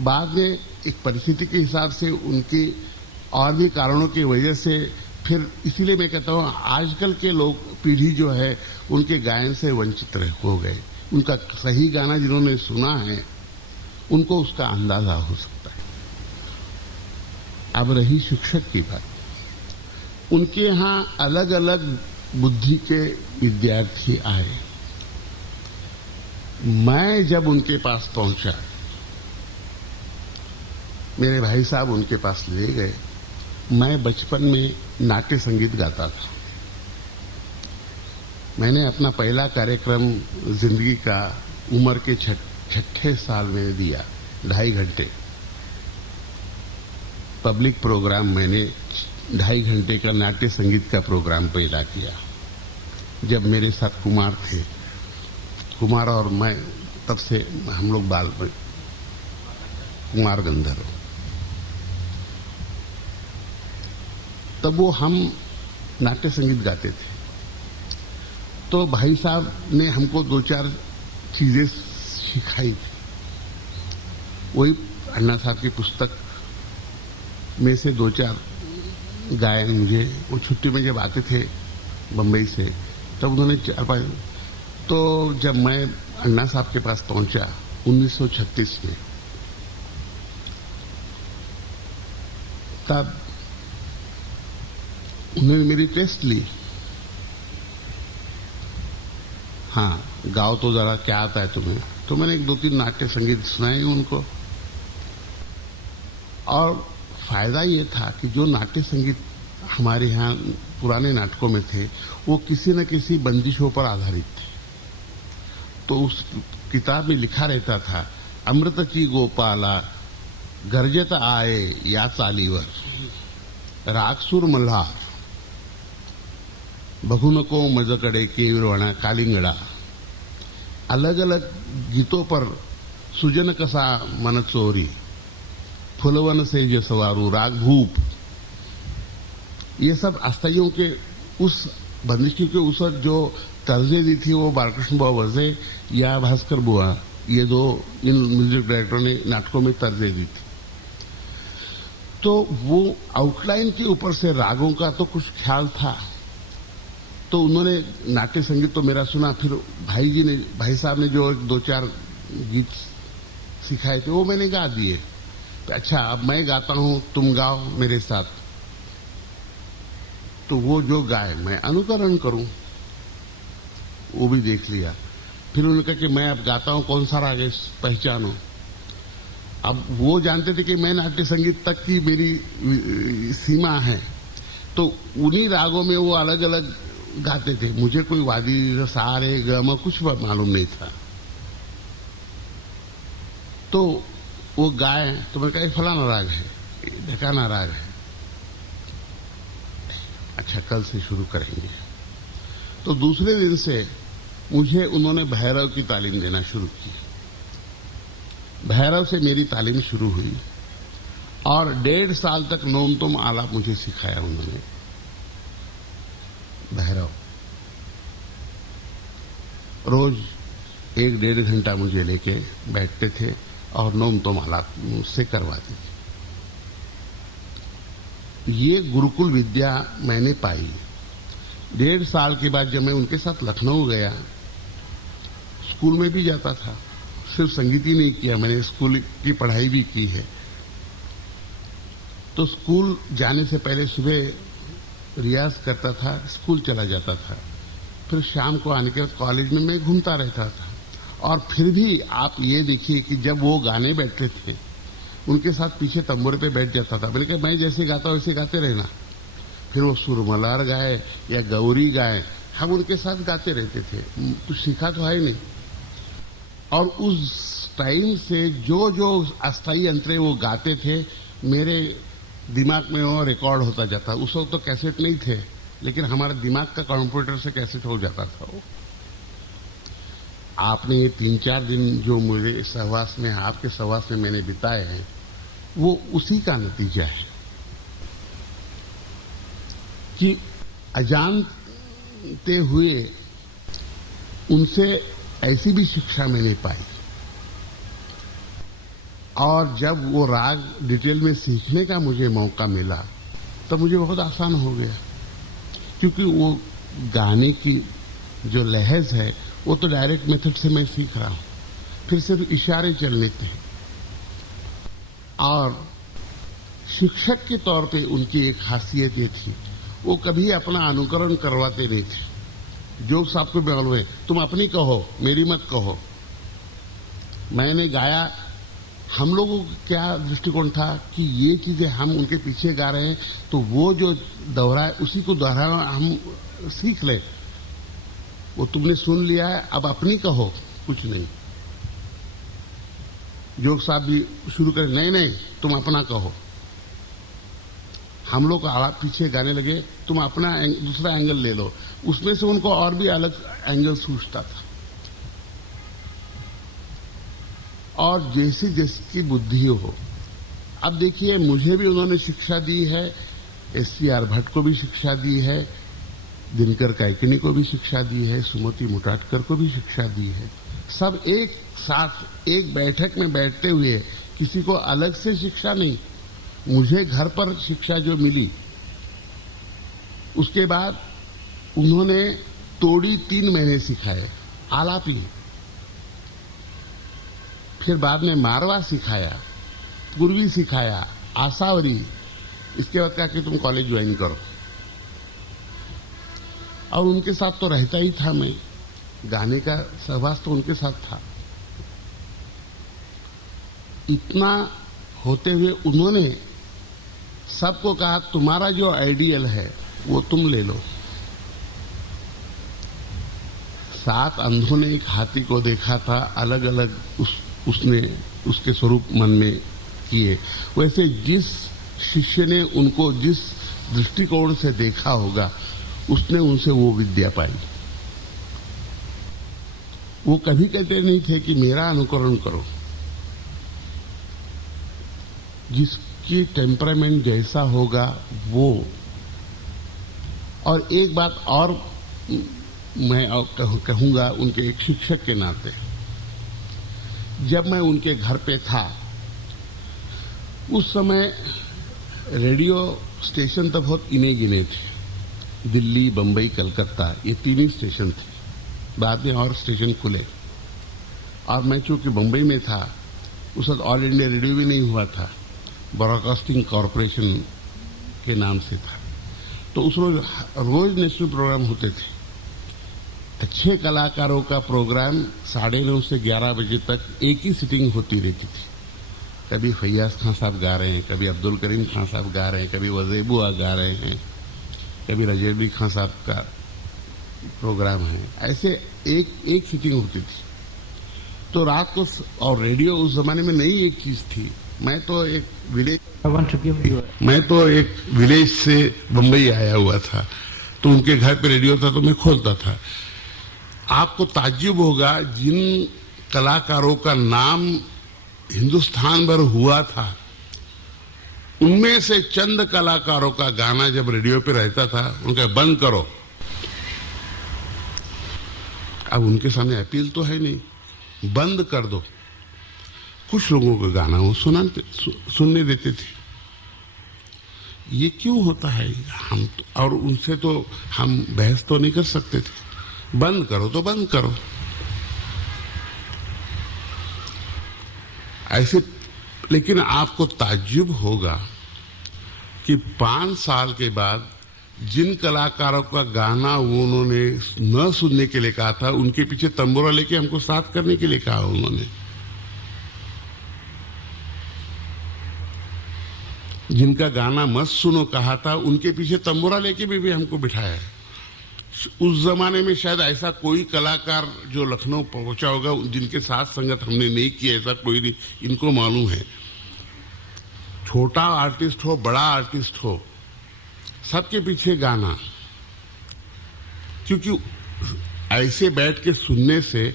बाद में एक परिस्थिति के हिसाब से, उनके और भी कारणों की वजह से, फिर इसीलिए मैं कहता हूं आजकल के लोग, पीढ़ी जो है उनके गायन से वंचित हो गए। उनका सही गाना जिन्होंने सुना है उनको उसका अंदाजा हो सकता है। अब रही शिक्षक की बात, उनके यहां अलग अलग बुद्धि के विद्यार्थी आए। मैं जब उनके पास पहुंचा, मेरे भाई साहब उनके पास ले गए। मैं बचपन में नाट्य संगीत गाता था। मैंने अपना पहला कार्यक्रम जिंदगी का उम्र के छठे साल में दिया, 2.5 घंटे पब्लिक प्रोग्राम। मैंने 2.5 घंटे का नाट्य संगीत का प्रोग्राम पैदा किया। जब मेरे साथ कुमार थे, कुमार और मैं, तब से हम लोग बाल कुमार गंधर्व, तब वो हम नाट्य संगीत गाते थे। तो भाई साहब ने हमको 2-4 चीजें सिखाई थी। वही अन्ना साहब की पुस्तक में से 2-4 गायन मुझे, वो छुट्टी में जब आते थे बंबई से, तब उन्होंने 4-5। तो जब मैं अन्ना साहब के पास पहुंचा 1936 में, तब उन्होंने मेरी टेस्ट ली। हाँ, गाओ तो जरा, क्या आता है तुम्हें? तो मैंने 1-2-3 नाट्य संगीत सुनाए उनको। और फायदा ये था कि जो नाट्य संगीत हमारे यहाँ पुराने नाटकों में थे, वो किसी न किसी बंदिशों पर आधारित थे। तो उस किताब में लिखा रहता था, अमृतची गोपाला गर्जत आए या चालीवर, रागसुर मल्हार बघुनको मजकडे केविरवाणा कालिंगड़ा। अलग अलग गीतों पर सुजन कसा मन चोरी, फुलवन से जसवारू, राग भूप, ये सब अस्थाइयों के उस बंदिशों के उस जो तर्जें दी थी, वो बालकृष्ण बुआ वजे या भास्कर बुआ, ये 2 इन म्यूजिक डायरेक्टरों ने नाटकों में तर्जें दी थी। तो वो आउटलाइन के ऊपर से रागों का तो कुछ ख्याल था। तो उन्होंने नाट्य संगीत तो मेरा सुना, फिर भाई साहब ने जो 2-4 गीत सिखाए थे वो मैंने गा दिए। अच्छा, अब मैं गाता हूं, तुम गाओ मेरे साथ। तो वो जो गाए मैं अनुकरण करूं, वो भी देख लिया। फिर उन्होंने कहा कि मैं अब गाता हूं, कौन सा राग है पहचानो। अब वो जानते थे कि मैं नाट्य संगीत तक की मेरी सीमा है, तो उन्हीं रागों में वो अलग अलग गाते थे। मुझे कोई वादी सारे गम कुछ मालूम नहीं था। तो वो गाए तो मैंने कहा फलाना राग है, ढकाना राग है। अच्छा, कल से शुरू करेंगे। तो दूसरे दिन से मुझे उन्होंने भैरव की तालीम देना शुरू की। भैरव से मेरी तालीम शुरू हुई और 1.5 साल तक नोम तोम आलाप मुझे सिखाया उन्होंने। भैरव रोज 1-1.5 घंटा मुझे लेके बैठते थे और नोम तोम आलाप मुझसे करवाते थे। ये गुरुकुल विद्या मैंने पाई। 1.5 साल के बाद जब मैं उनके साथ लखनऊ गया, स्कूल में भी जाता था, सिर्फ संगीत ही नहीं किया, मैंने स्कूल की पढ़ाई भी की है। तो स्कूल जाने से पहले सुबह रियाज करता था, स्कूल चला जाता था, फिर शाम को आने के बाद कॉलेज में मैं घूमता रहता था। और फिर भी आप ये देखिए कि जब वो गाने बैठते थे, उनके साथ पीछे तंबूरे पे बैठ जाता था। मैंने कहा मैं जैसे गाता हूं वैसे गाते रहना। फिर वो सुरमलार गाए या गौरी गाए, हम उनके साथ गाते रहते थे। कुछ सीखा तो है नहीं। और उस टाइम से जो जो अस्थाई अंतरे वो गाते थे, मेरे दिमाग में वो रिकॉर्ड होता जाता। उस वक्त तो कैसेट नहीं थे, लेकिन हमारे दिमाग का कंप्यूटर से कैसेट हो जाता था वो। आपने 3-4 दिन जो मुझे सहवास में, आपके सहवास में मैंने बिताए हैं, वो उसी का नतीजा है कि अजानते हुए उनसे ऐसी भी शिक्षा मैंने पाई। और जब वो राग डिटेल में सीखने का मुझे मौका मिला, तो मुझे बहुत आसान हो गया, क्योंकि वो गाने की जो लहज है वो तो डायरेक्ट मेथड से मैं सीख रहा हूं। फिर सिर्फ इशारे चलने थे। और शिक्षक के तौर पे उनकी एक खासियत ये थी, वो कभी अपना अनुकरण करवाते नहीं थे। जोग साहब को मालूम है, तुम अपनी कहो, मेरी मत कहो। मैंने गाया, हम लोगों का क्या दृष्टिकोण था कि ये चीजें हम उनके पीछे गा रहे हैं तो वो जो दोहराए उसी को दोहराना हम सीख ले। वो तुमने सुन लिया है, अब अपनी कहो, कुछ नहीं। जोग साहब भी शुरू करें, नहीं नहीं तुम अपना कहो। हम लोग आवाज पीछे गाने लगे, तुम अपना दूसरा एंगल ले लो। उसमें से उनको और भी अलग एंगल सूझता था। और जैसी जैसी बुद्धि हो। अब देखिए, मुझे भी उन्होंने शिक्षा दी है, एस.सी.आर. भट्ट को भी शिक्षा दी है, दिनकर कायकिनी को भी शिक्षा दी है, सुमति मुटाटकर को भी शिक्षा दी है। सब एक साथ एक बैठक में बैठते हुए, किसी को अलग से शिक्षा नहीं। मुझे घर पर शिक्षा जो मिली, उसके बाद उन्होंने तोड़ी 3 महीने सिखाए, आलापी, फिर बाद में मारवा सिखाया, पूर्वी सिखाया, आसावरी। इसके बाद कहा कि तुम कॉलेज ज्वाइन करो। और उनके साथ तो रहता ही था मैं, गाने का सहवास तो उनके साथ था। इतना होते हुए उन्होंने सबको कहा, तुम्हारा जो आइडियल है वो तुम ले लो। 7 अंधों ने एक हाथी को देखा था, अलग अलग उसने उसके स्वरूप मन में किए। वैसे जिस शिष्य ने उनको जिस दृष्टिकोण से देखा होगा, उसने उनसे वो विद्या पाई। वो कभी कहते नहीं थे कि मेरा अनुकरण करो। जिसकी टेम्परामेंट जैसा होगा वो। और एक बात और मैं कहूंगा उनके एक शिक्षक के नाते, जब मैं उनके घर पे था उस समय रेडियो स्टेशन तो बहुत इने गिने थे। दिल्ली, बंबई, कलकत्ता, ये 3 ही स्टेशन थे। बाद में और स्टेशन खुले। और मैं चूंकि बंबई में था, उस वक्त ऑल इंडिया रेडियो भी नहीं हुआ था, ब्रॉडकास्टिंग कॉरपोरेशन के नाम से था। तो उस रोज नेशनल प्रोग्राम होते थे। अच्छे कलाकारों का प्रोग्राम 9:30 से 11 बजे तक एक ही सिटिंग होती रहती थी। कभी फैयाज खान साहब गा रहे हैं, कभी अब्दुल करीम खान साहब गा रहे हैं, कभी वज़ीबुआ गा रहे हैं, कभी रजेबी खान साहब का प्रोग्राम है। ऐसे एक सिटिंग होती थी। तो रात को, और रेडियो उस जमाने में नई एक चीज थी। मैं तो एक विलेज से बंबई आया हुआ था, तो उनके घर पे रेडियो था, तो मैं खोलता था। आपको ताज्जुब होगा, जिन कलाकारों का नाम हिंदुस्तान भर हुआ था, उनमें से चंद कलाकारों का गाना जब रेडियो पे रहता था, उनका बंद करो। अब उनके सामने अपील तो है नहीं, बंद कर दो। कुछ लोगों का गाना वो सुनने देते थे। ये क्यों होता है? हम तो, और उनसे तो हम बहस तो नहीं कर सकते थे। बंद करो तो बंद करो। ऐसे, लेकिन आपको ताज्जुब होगा कि 5 साल के बाद जिन कलाकारों का गाना वो उन्होंने न सुनने के लिए कहा था, उनके पीछे तंबूरा लेके हमको साथ करने के लिए कहा उन्होंने। जिनका गाना मत सुनो कहा था, उनके पीछे तंबूरा लेके भी हमको बिठाया। उस जमाने में शायद ऐसा कोई कलाकार जो लखनऊ पहुंचा होगा जिनके साथ संगत हमने नहीं की, ऐसा कोई नहीं। इनको मालूम है, छोटा आर्टिस्ट हो, बड़ा आर्टिस्ट हो, सबके पीछे गाना। क्योंकि ऐसे बैठ के सुनने से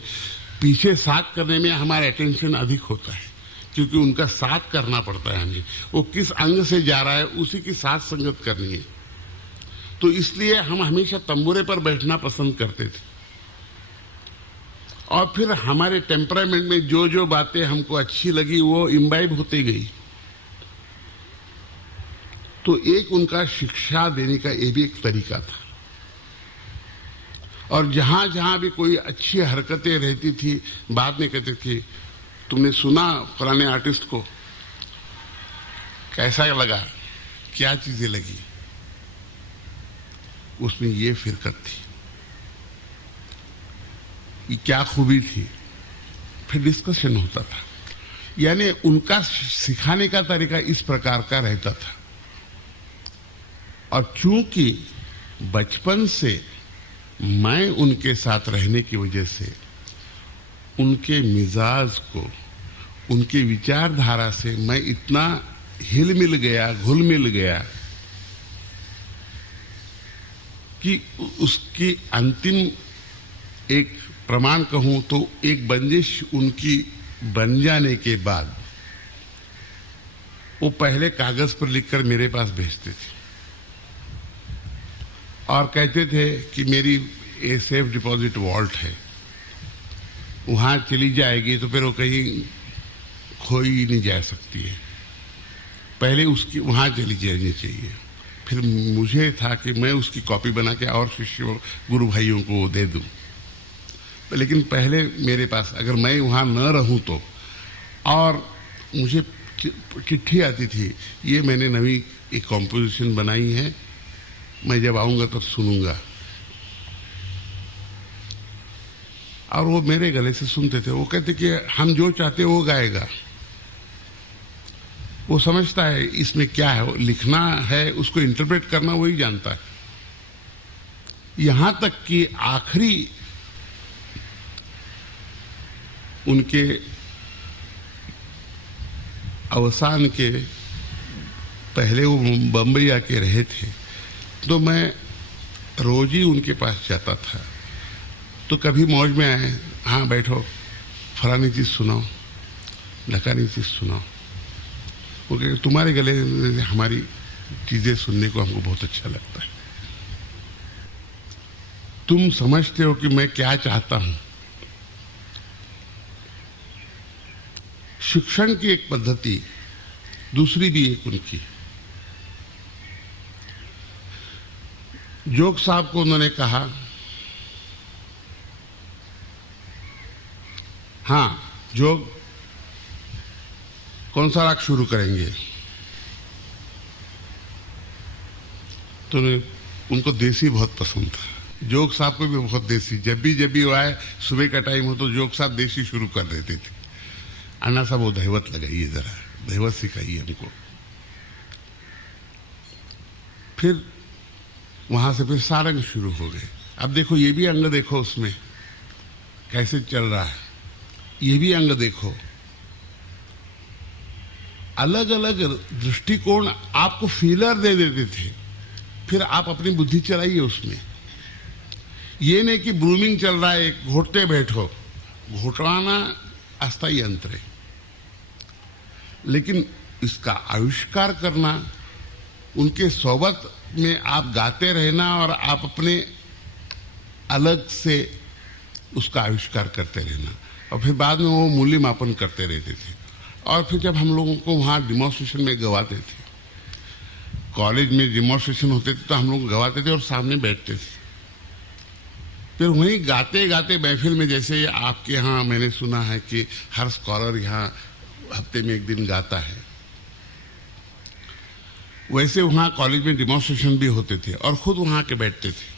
पीछे साथ करने में हमारा अटेंशन अधिक होता है, क्योंकि उनका साथ करना पड़ता है हमें। वो किस अंग से जा रहा है, उसी की साथ संगत करनी है। तो इसलिए हम हमेशा तंबूरे पर बैठना पसंद करते थे। और फिर हमारे टेम्परामेंट में जो जो बातें हमको अच्छी लगी वो इम्बाइब होती गई। तो एक उनका शिक्षा देने का ये भी एक तरीका था। और जहां जहां भी कोई अच्छी हरकतें रहती थी, बाद में कहते थे, तुमने सुना फलाने आर्टिस्ट को, कैसा लगा, क्या चीजें लगी? उसमें ये फिरकत थी, ये क्या खूबी थी, फिर डिस्कशन होता था। यानी उनका सिखाने का तरीका इस प्रकार का रहता था। और चूंकि बचपन से मैं उनके साथ रहने की वजह से उनके मिजाज को, उनके विचारधारा से मैं इतना हिल मिल गया, घुल मिल गया कि उसकी अंतिम एक प्रमाण कहूं तो एक बंदिश उनकी बन जाने के बाद वो पहले कागज पर लिखकर मेरे पास भेजते थे और कहते थे कि मेरी ये सेफ डिपॉजिट वॉल्ट है, वहां चली जाएगी तो फिर वो कहीं खोई ही नहीं जा सकती है, पहले उसकी वहां चली जानी चाहिए। फिर मुझे था कि मैं उसकी कॉपी बना के और शिष्यों गुरु भाइयों को दे दूं, लेकिन पहले मेरे पास, अगर मैं वहां न रहूं तो। और मुझे चिट्ठी आती थी, ये मैंने नवी एक कॉम्पोजिशन बनाई है, मैं जब आऊंगा तो सुनूंगा। और वो मेरे गले से सुनते थे। वो कहते कि हम जो चाहते वो गाएगा, वो समझता है इसमें क्या है, वो लिखना है, उसको इंटरप्रेट करना वही जानता है। यहां तक कि आखिरी उनके अवसान के पहले वो बम्बई आके रहे थे, तो मैं रोज ही उनके पास जाता था। तो कभी मौज में आए, हाँ बैठो, फलानी चीज सुनाओ, ढकानी चीज सुनाओ। वो कहे तुम्हारे गले हमारी चीजें सुनने को हमको बहुत अच्छा लगता है, तुम समझते हो कि मैं क्या चाहता हूं। शिक्षण की एक पद्धति, दूसरी भी एक उनकी। जोग साहब को उन्होंने कहा, हाँ जोग कौन सा राग शुरू करेंगे? तो उनको देसी बहुत पसंद था। जोग साहब को भी बहुत देसी, जब भी वो आए सुबह का टाइम हो तो जोग साहब देसी शुरू कर देते थे। अन्ना साहब वो दहवत लगाइए, जरा दहवत सिखाइए हमको। फिर वहां से फिर सारंग शुरू हो गए। अब देखो ये भी अंग देखो उसमें कैसे चल रहा है, ये भी अंग देखो। अलग अलग दृष्टिकोण आपको फीलर दे देते थे, फिर आप अपनी बुद्धि चलाइए उसमें। ये नहीं कि ब्रूमिंग चल रहा है, घोटते बैठो, घोटवाना अस्थायी यंत्र है, लेकिन इसका आविष्कार करना, उनके सोबत में आप गाते रहना और आप अपने अलग से उसका आविष्कार करते रहना, और फिर बाद में वो मूल्य मापन करते रहते थे। और फिर जब हम लोगों को वहां डिमॉन्स्ट्रेशन में गवाते थे, कॉलेज में डिमॉन्स्ट्रेशन होते थे तो हम लोग गवाते थे और सामने बैठते थे। फिर वहीं गाते गाते महफिल में, जैसे आपके यहाँ मैंने सुना है कि हर स्कॉलर यहाँ हफ्ते में एक दिन गाता है, वैसे वहां कॉलेज में डिमॉन्स्ट्रेशन भी होते थे और खुद वहां के बैठते थे।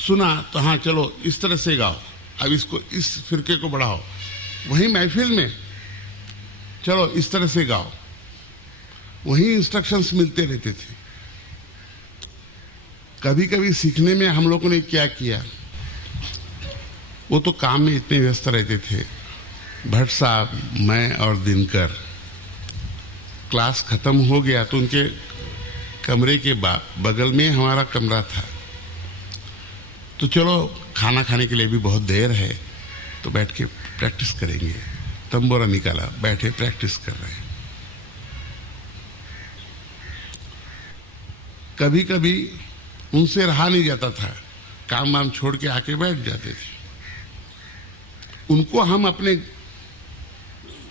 सुना तो हाँ चलो इस तरह से गाओ, अब इसको इस फिरके को बढ़ाओ। वहीं महफिल में चलो इस तरह से गाओ, वहीं इंस्ट्रक्शंस मिलते रहते थे। कभी कभी सीखने में हम लोगों ने क्या किया, वो तो काम में इतने व्यस्त रहते थे, भट्ट साहब, मैं और दिनकर, क्लास खत्म हो गया तो उनके कमरे के बगल में हमारा कमरा था, तो चलो खाना खाने के लिए भी बहुत देर है तो बैठ के प्रैक्टिस करेंगे। तंबोरा निकाला, बैठे प्रैक्टिस कर रहे हैं। कभी कभी उनसे रहा नहीं जाता था, काम वाम छोड़ के आके बैठ जाते थे। उनको हम अपने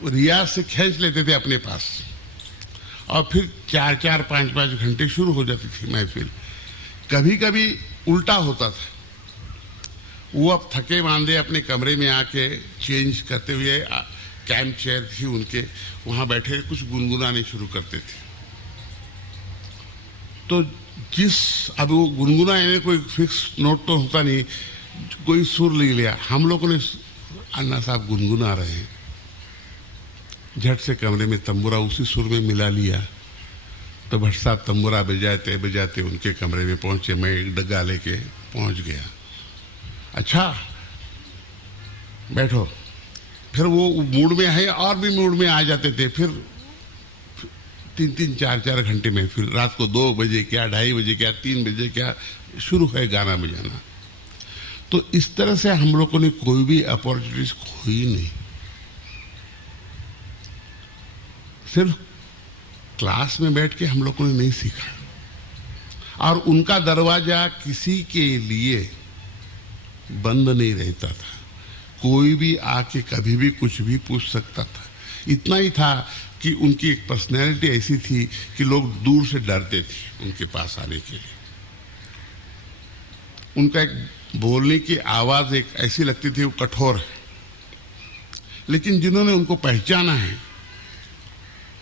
रियाज से खींच लेते थे अपने पास, और फिर 4-4, 5-5 घंटे शुरू हो जाती थी महफिल। कभी कभी उल्टा होता था, वो अब थके मांदे अपने कमरे में आके चेंज करते हुए, कैंप चेयर थी उनके, वहां बैठे कुछ गुनगुनाने शुरू करते थे। तो जिस अब वो गुनगुना यानी कोई फिक्स नोट तो होता नहीं, कोई सुर ले लिया, हम लोगों ने अन्ना साहब गुनगुना रहे हैं, झट से कमरे में तंबूरा उसी सुर में मिला लिया, तो भट्ट साहब तंबूरा बजाते बजाते उनके कमरे में पहुंचे, मैं एक डग्गा लेके पहुंच गया। अच्छा बैठो, फिर वो मूड में है और भी मूड में आ जाते थे, फिर 3-3, 4-4 घंटे में, फिर रात को 2 बजे क्या, 2:30 बजे क्या, 3 बजे क्या शुरू है गाना बजाना। तो इस तरह से हम लोगों ने कोई भी अपॉर्चुनिटीज खोई नहीं, सिर्फ क्लास में बैठ के हम लोगों ने नहीं सीखा, और उनका दरवाजा किसी के लिए बंद नहीं रहता था, कोई भी आके कभी भी कुछ भी पूछ सकता था। इतना ही था कि उनकी एक पर्सनैलिटी ऐसी थी कि लोग दूर से डरते थे उनके पास आने के लिए। उनका एक बोलने की आवाज एक ऐसी लगती थी, वो कठोर है, लेकिन जिन्होंने उनको पहचाना है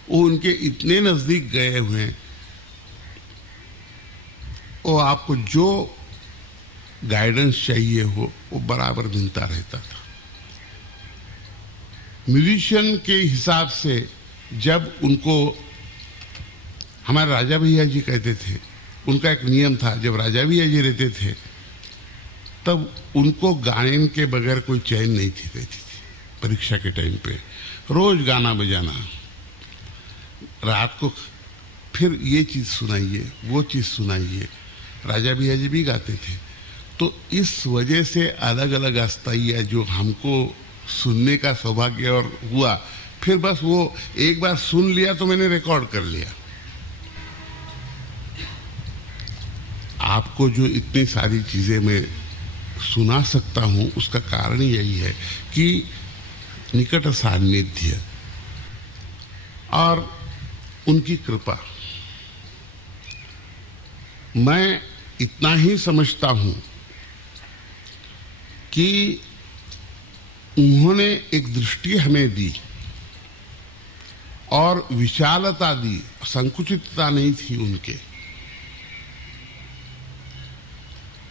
वो उनके इतने नजदीक गए हुए हैं, वो आपको जो गाइडेंस चाहिए हो वो बराबर मिलता रहता था। म्यूजिशियन के हिसाब से जब उनको हमारे राजा भैया जी कहते थे, उनका एक नियम था, जब राजा भैया जी रहते थे तब उनको गायन के बगैर कोई चैन नहीं थी रहती थी। परीक्षा के टाइम पे रोज गाना बजाना, रात को फिर ये चीज सुनाइए, वो चीज सुनाइए, राजा भैया जी भी गाते थे। तो इस वजह से अलग अलग अस्थाई जो हमको सुनने का सौभाग्य और हुआ, फिर बस वो एक बार सुन लिया तो मैंने रिकॉर्ड कर लिया। आपको जो इतनी सारी चीजें मैं सुना सकता हूं उसका कारण यही है कि निकट सान्निध्य और उनकी कृपा। मैं इतना ही समझता हूं कि उन्होंने एक दृष्टि हमें दी और विशालता दी, संकुचितता नहीं थी उनके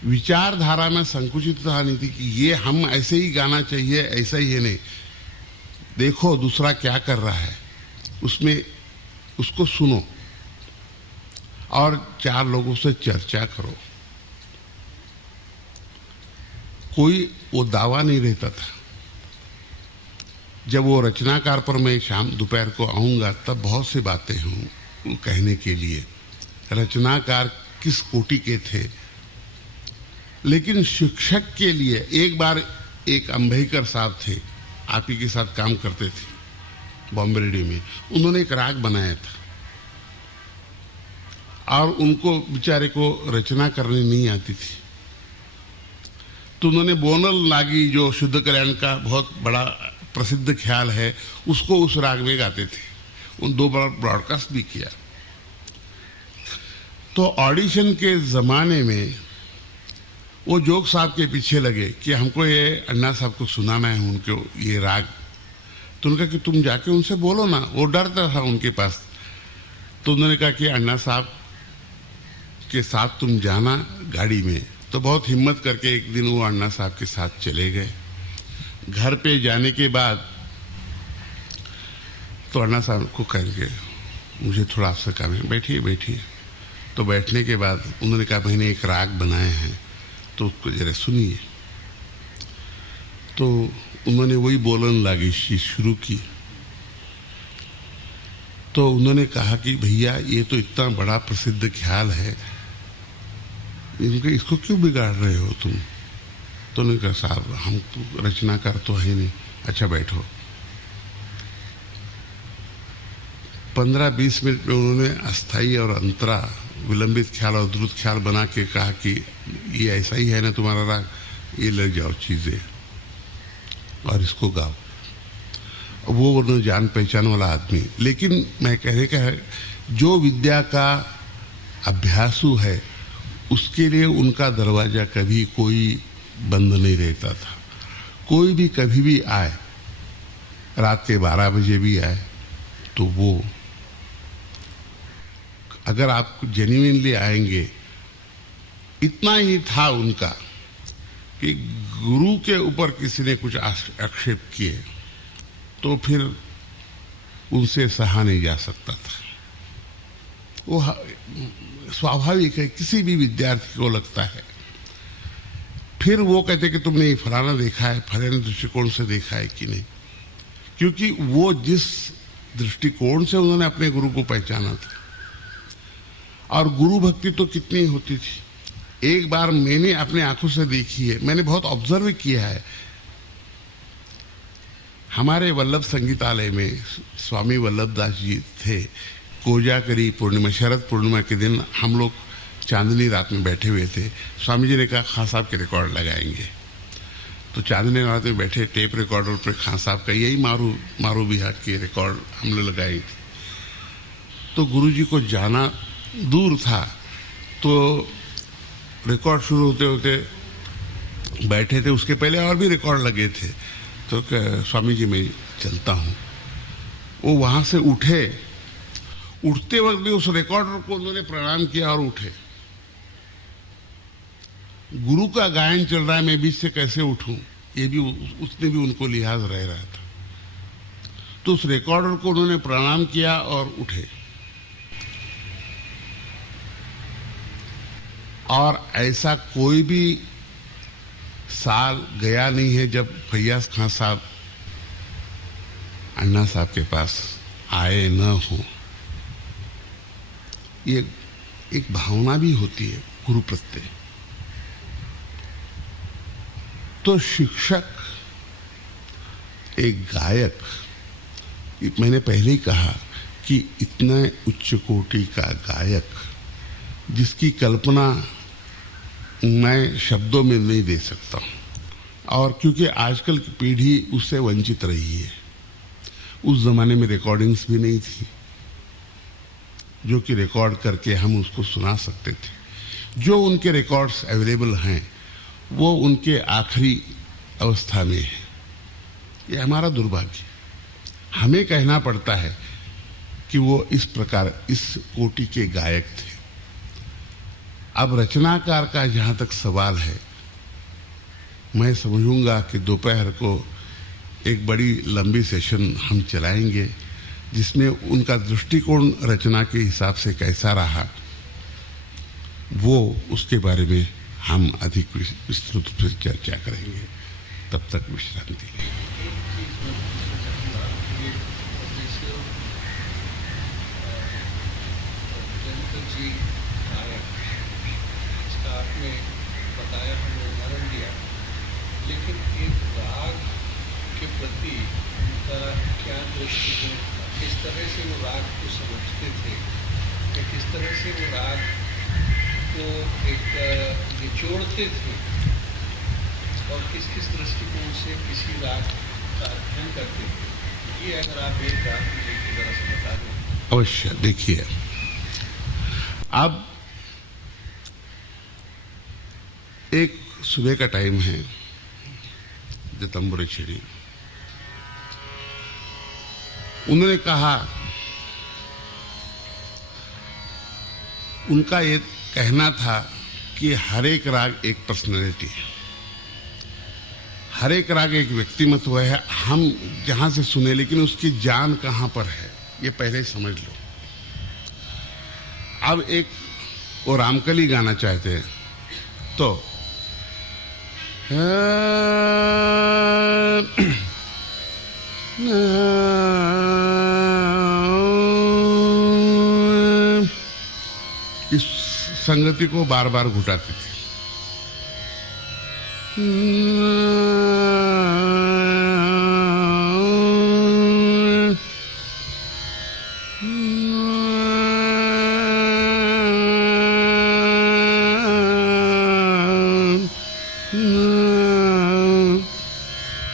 विचारधारा में, संकुचितता नहीं थी कि ये हम ऐसे ही गाना चाहिए, ऐसा ही है नहीं, देखो दूसरा क्या कर रहा है उसमें उसको सुनो और 4 लोगों से चर्चा करो। कोई वो दावा नहीं रहता था। जब वो रचनाकार पर मैं शाम दोपहर को आऊंगा तब बहुत सी बातें हों कहने के लिए, रचनाकार किस कोटि के थे। लेकिन शिक्षक के लिए एक बार एक अंबेडकर साहब थे, आप ही के साथ काम करते थे बॉम्बे रेडियो में, उन्होंने एक राग बनाया था और उनको बेचारे को रचना करनी नहीं आती थी, तो उन्होंने बोनल नागी जो शुद्ध कल्याण का बहुत बड़ा प्रसिद्ध ख्याल है उसको उस राग में गाते थे। उन 2 बार ब्रॉडकास्ट भी किया। तो ऑडिशन के जमाने में वो जोग साहब के पीछे लगे कि हमको ये अन्ना साहब को सुनाना है उनको ये राग। तो उन्होंने कहा कि तुम जाके उनसे बोलो ना, वो डरता था उनके पास। तो उन्होंने कहा कि अन्ना साहब के साथ तुम जाना गाड़ी में। तो बहुत हिम्मत करके एक दिन वो अन्ना साहब के साथ चले गए। घर पे जाने के बाद तो अन्ना साहब को कहेंगे मुझे थोड़ा आपसे काम है, बैठिए बैठिए। तो बैठने के बाद उन्होंने कहा मैंने एक राग बनाए हैं तो उसको जरा सुनिए। तो उन्होंने वही बोलन लागी शुरू की। तो उन्होंने कहा कि भैया ये तो इतना बड़ा प्रसिद्ध ख्याल है, इसको क्यों बिगाड़ रहे हो तुम। तो उन्होंने कहा साहब हम तो रचनाकार तो है नहीं। अच्छा बैठो। 15-20 मिनट में उन्होंने अस्थाई और अंतरा, विलंबित ख्याल और द्रुत ख्याल बना के कहा कि ये ऐसा ही है ना तुम्हारा राग, ये ले जाओ चीजें और इसको गाओ। वो उन्होंने जान पहचान वाला आदमी। लेकिन मैं कहने का है जो विद्या का अभ्यासु है उसके लिए उनका दरवाजा कभी कोई बंद नहीं रहता था। कोई भी कभी भी आए, रात के 12 बजे भी आए तो वो अगर आप जेन्युइनली आएंगे, इतना ही था उनका कि गुरु के ऊपर किसी ने कुछ आक्षेप किए तो फिर उनसे सहा नहीं जा सकता था। वो स्वाभाविक है, किसी भी विद्यार्थी को लगता है। फिर वो कहते कि तुमने ये फलाना देखा है, फलाने दृष्टिकोण से देखा है कि नहीं, क्योंकि वो जिस दृष्टिकोण से उन्होंने अपने गुरु को पहचाना था। और गुरु भक्ति तो कितनी होती थी। एक बार मैंने अपने आंखों से देखी है, मैंने बहुत ऑब्जर्व किया है। हमारे वल्लभ संगीतालय में स्वामी वल्लभदास जी थे। कोजागरी पूर्णिमा, शरद पूर्णिमा के दिन हम लोग चांदनी रात में बैठे हुए थे। स्वामी जी ने कहा खां साहब के रिकॉर्ड लगाएंगे, तो चांदनी रात में बैठे टेप रिकॉर्डर पर खां साहब का यही मारू बिहार के रिकॉर्ड हमने लगाई थी। तो गुरुजी को जाना दूर था, तो रिकॉर्ड शुरू होते होते बैठे थे, उसके पहले और भी रिकॉर्ड लगे थे। तो स्वामी जी मैं चलता हूँ। वो वहां से उठे, उठते वक्त भी उस रिकॉर्डर को उन्होंने प्रणाम किया और उठे। गुरु का गायन चल रहा है, मैं बीच से कैसे उठूं, ये भी उसने भी उनको लिहाज रह रहा था। तो उस रिकॉर्डर को उन्होंने प्रणाम किया और उठे। और ऐसा कोई भी साल गया नहीं है जब फैयाज खां साहब अन्ना साहब के पास आए न हो। ये एक भावना भी होती है गुरु प्रत्यय। तो शिक्षक, एक गायक, मैंने पहले ही कहा कि इतने उच्च कोटि का गायक जिसकी कल्पना मैं शब्दों में नहीं दे सकता हूं। और क्योंकि आजकल की पीढ़ी उससे वंचित रही है। उस जमाने में रिकॉर्डिंग्स भी नहीं थी जो कि रिकॉर्ड करके हम उसको सुना सकते थे। जो उनके रिकॉर्ड्स अवेलेबल हैं वो उनके आखिरी अवस्था में है। ये हमारा दुर्भाग्य। हमें कहना पड़ता है कि वो इस प्रकार, इस कोटि के गायक थे। अब रचनाकार का जहां तक सवाल है, मैं समझूंगा कि दोपहर को एक बड़ी लंबी सेशन हम चलाएंगे जिसमें उनका दृष्टिकोण रचना के हिसाब से कैसा रहा, वो उसके बारे में हम अधिक विस्तृत रूप से चर्चा करेंगे। तब तक विश्रांति लें। आपने बताया, हमने उदाहरण दिया, लेकिन एक राग के प्रति उनका क्या दृष्टिकोण था, किस तरह से वो राग को समझते थे, या किस तरह से वो राग को एक निचोड़ते थे, और किस किस दृष्टिकोण से किसी राग का अध्ययन करते थे, ये अगर आप एक राग में लेके जरा से बता दें। अवश्य। देखिए, अब एक सुबह का टाइम है, जतम्बुरे छिड़ी। उन्होंने कहा, उनका ये कहना था कि हर एक राग एक पर्सनैलिटी है, हर एक राग एक व्यक्तिमत्व है। हम जहां से सुने, लेकिन उसकी जान कहां पर है ये पहले समझ लो। अब एक वो रामकली गाना चाहते हैं तो इस संगति को बार बार घुटाते थे।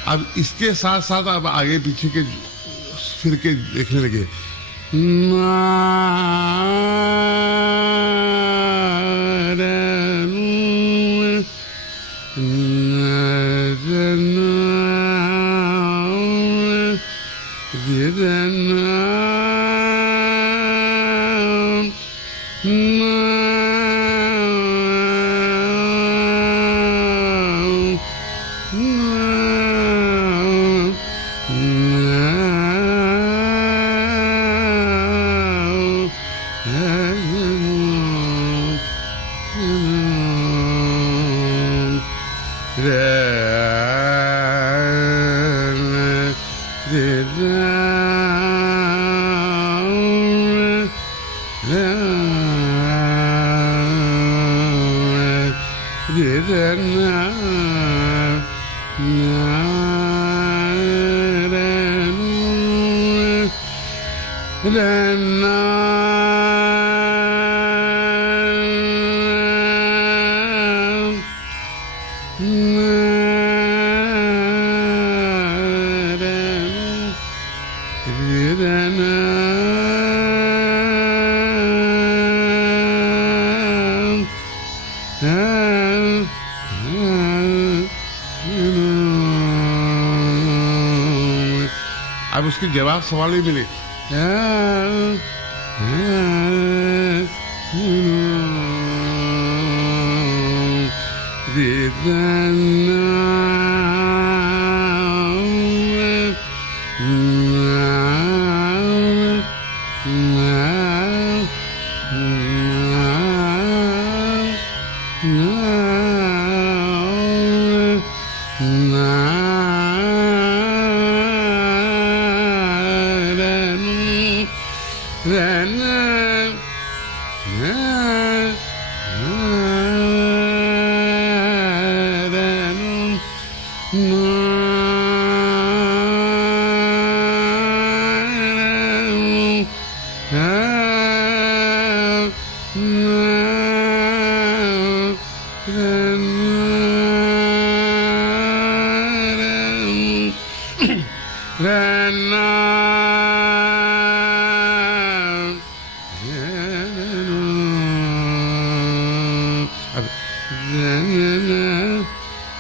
अब इसके साथ साथ अब आगे पीछे के फिर के देखने लगे। अब उसकी जवाब सवाल ही मिले।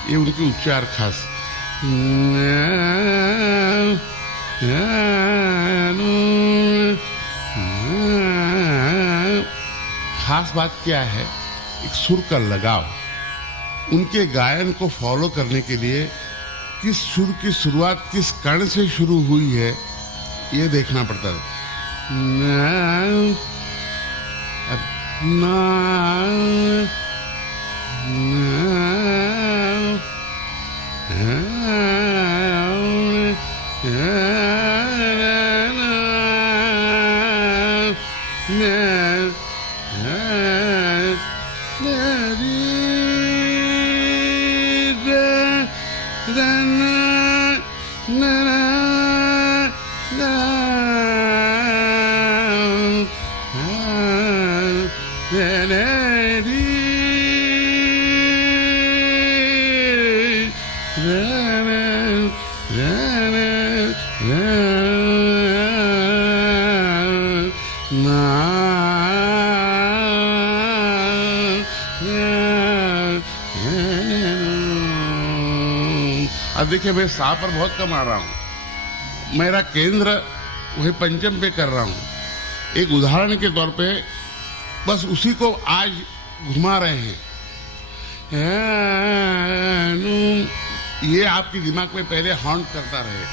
ये उनके उच्चार खास। खास बात क्या है, एक सुर का लगाव। उनके गायन को फॉलो करने के लिए किस सुर की शुरुआत किस कण से शुरू हुई है ये देखना पड़ता है। अब देखिए, मैं सा पर बहुत कम आ रहा हूँ, मेरा केंद्र वही पंचम पे कर रहा हूँ। एक उदाहरण के तौर पे बस उसी को आज घुमा रहे हैं। ये आपके दिमाग में पहले हॉन्ट करता रहे।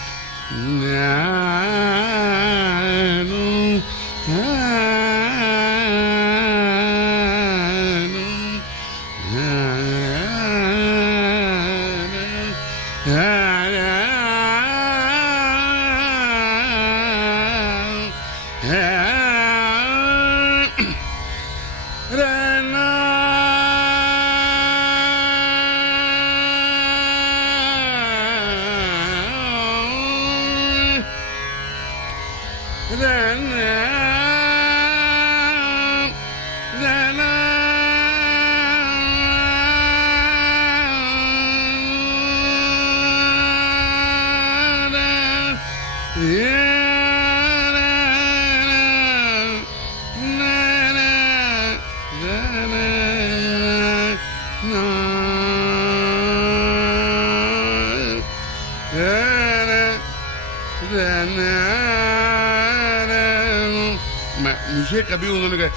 मुझे कभी उन्होंने कहा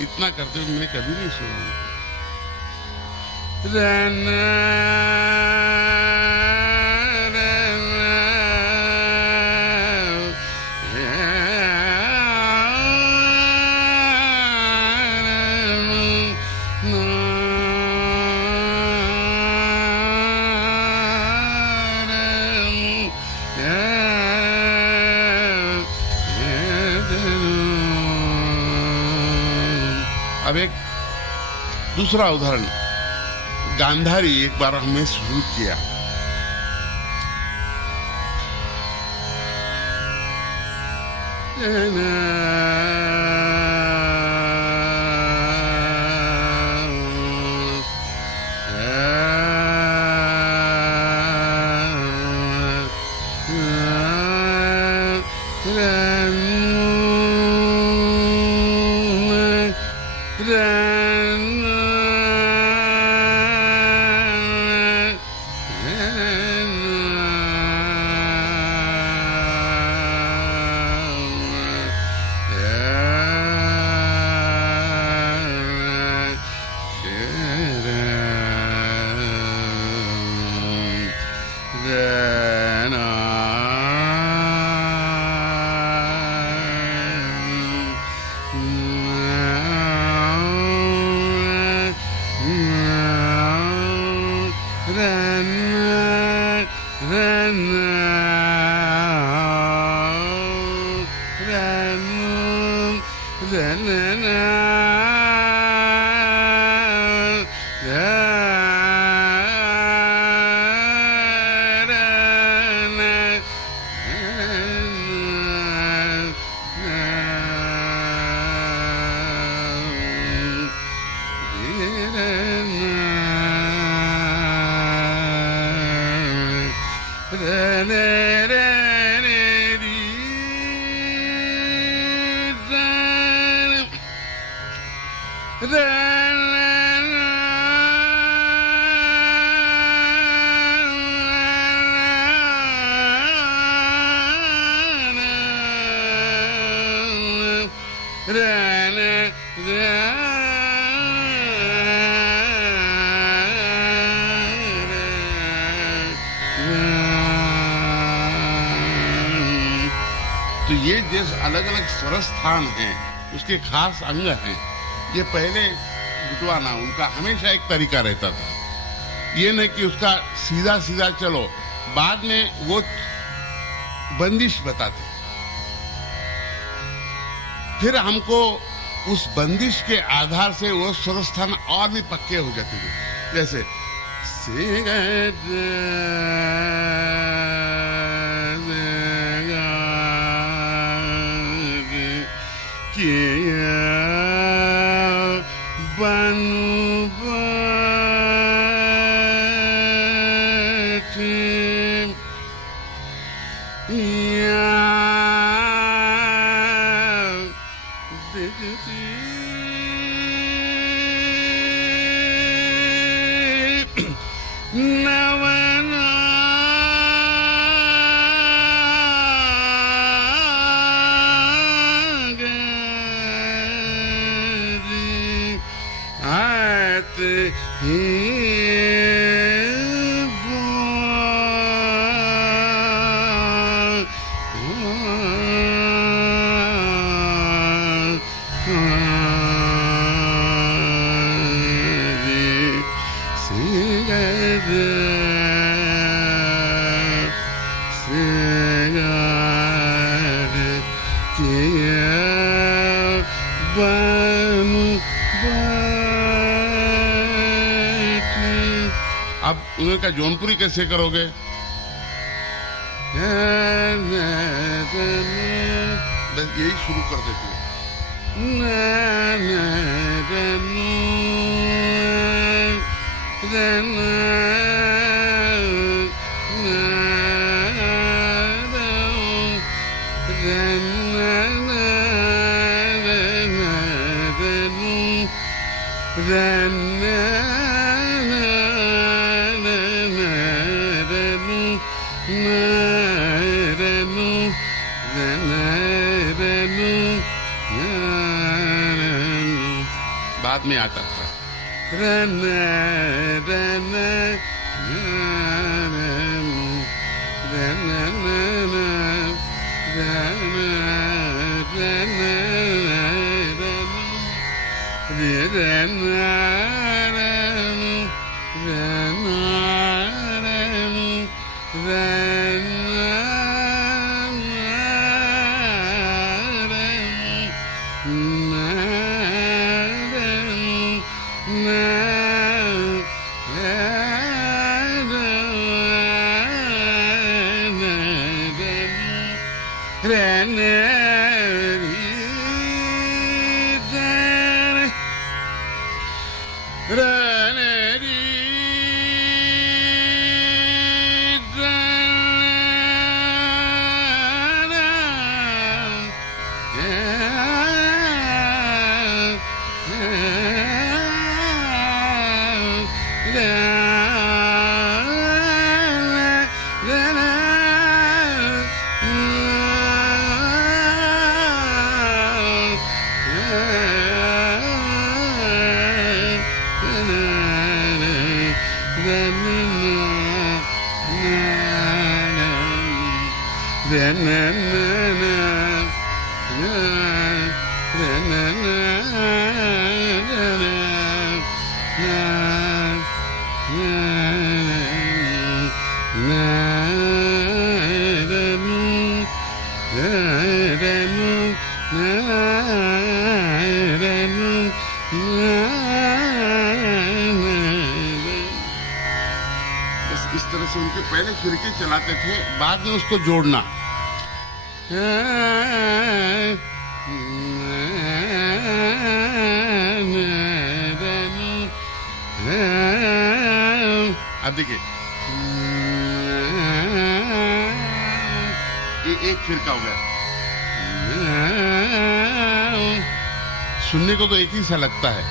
इतना करते हुए मैंने कभी नहीं सुना। अब एक दूसरा उदाहरण, गांधारी एक बार हमने शुरू किया। तो ये जिस अलग अलग स्वर स्थान हैं, उसके खास अंग हैं। ये पहले गुटवाना उनका हमेशा एक तरीका रहता था, ये नहीं कि उसका सीधा सीधा चलो, बाद में वो बंदिश बताते, फिर हमको उस बंदिश के आधार से वो स्वर स्थान और भी पक्के हो जाते थे। जैसे अब उनका जौनपुरी कैसे करोगे? बस यही शुरू कर देते हैं। बाद में आता था इस तरह से उनके पहले फिरके चलाते थे, बाद में उसको जोड़ना। अब देखिए, ये एक फिरका हो गया। सुनने को तो एक ही सा लगता है।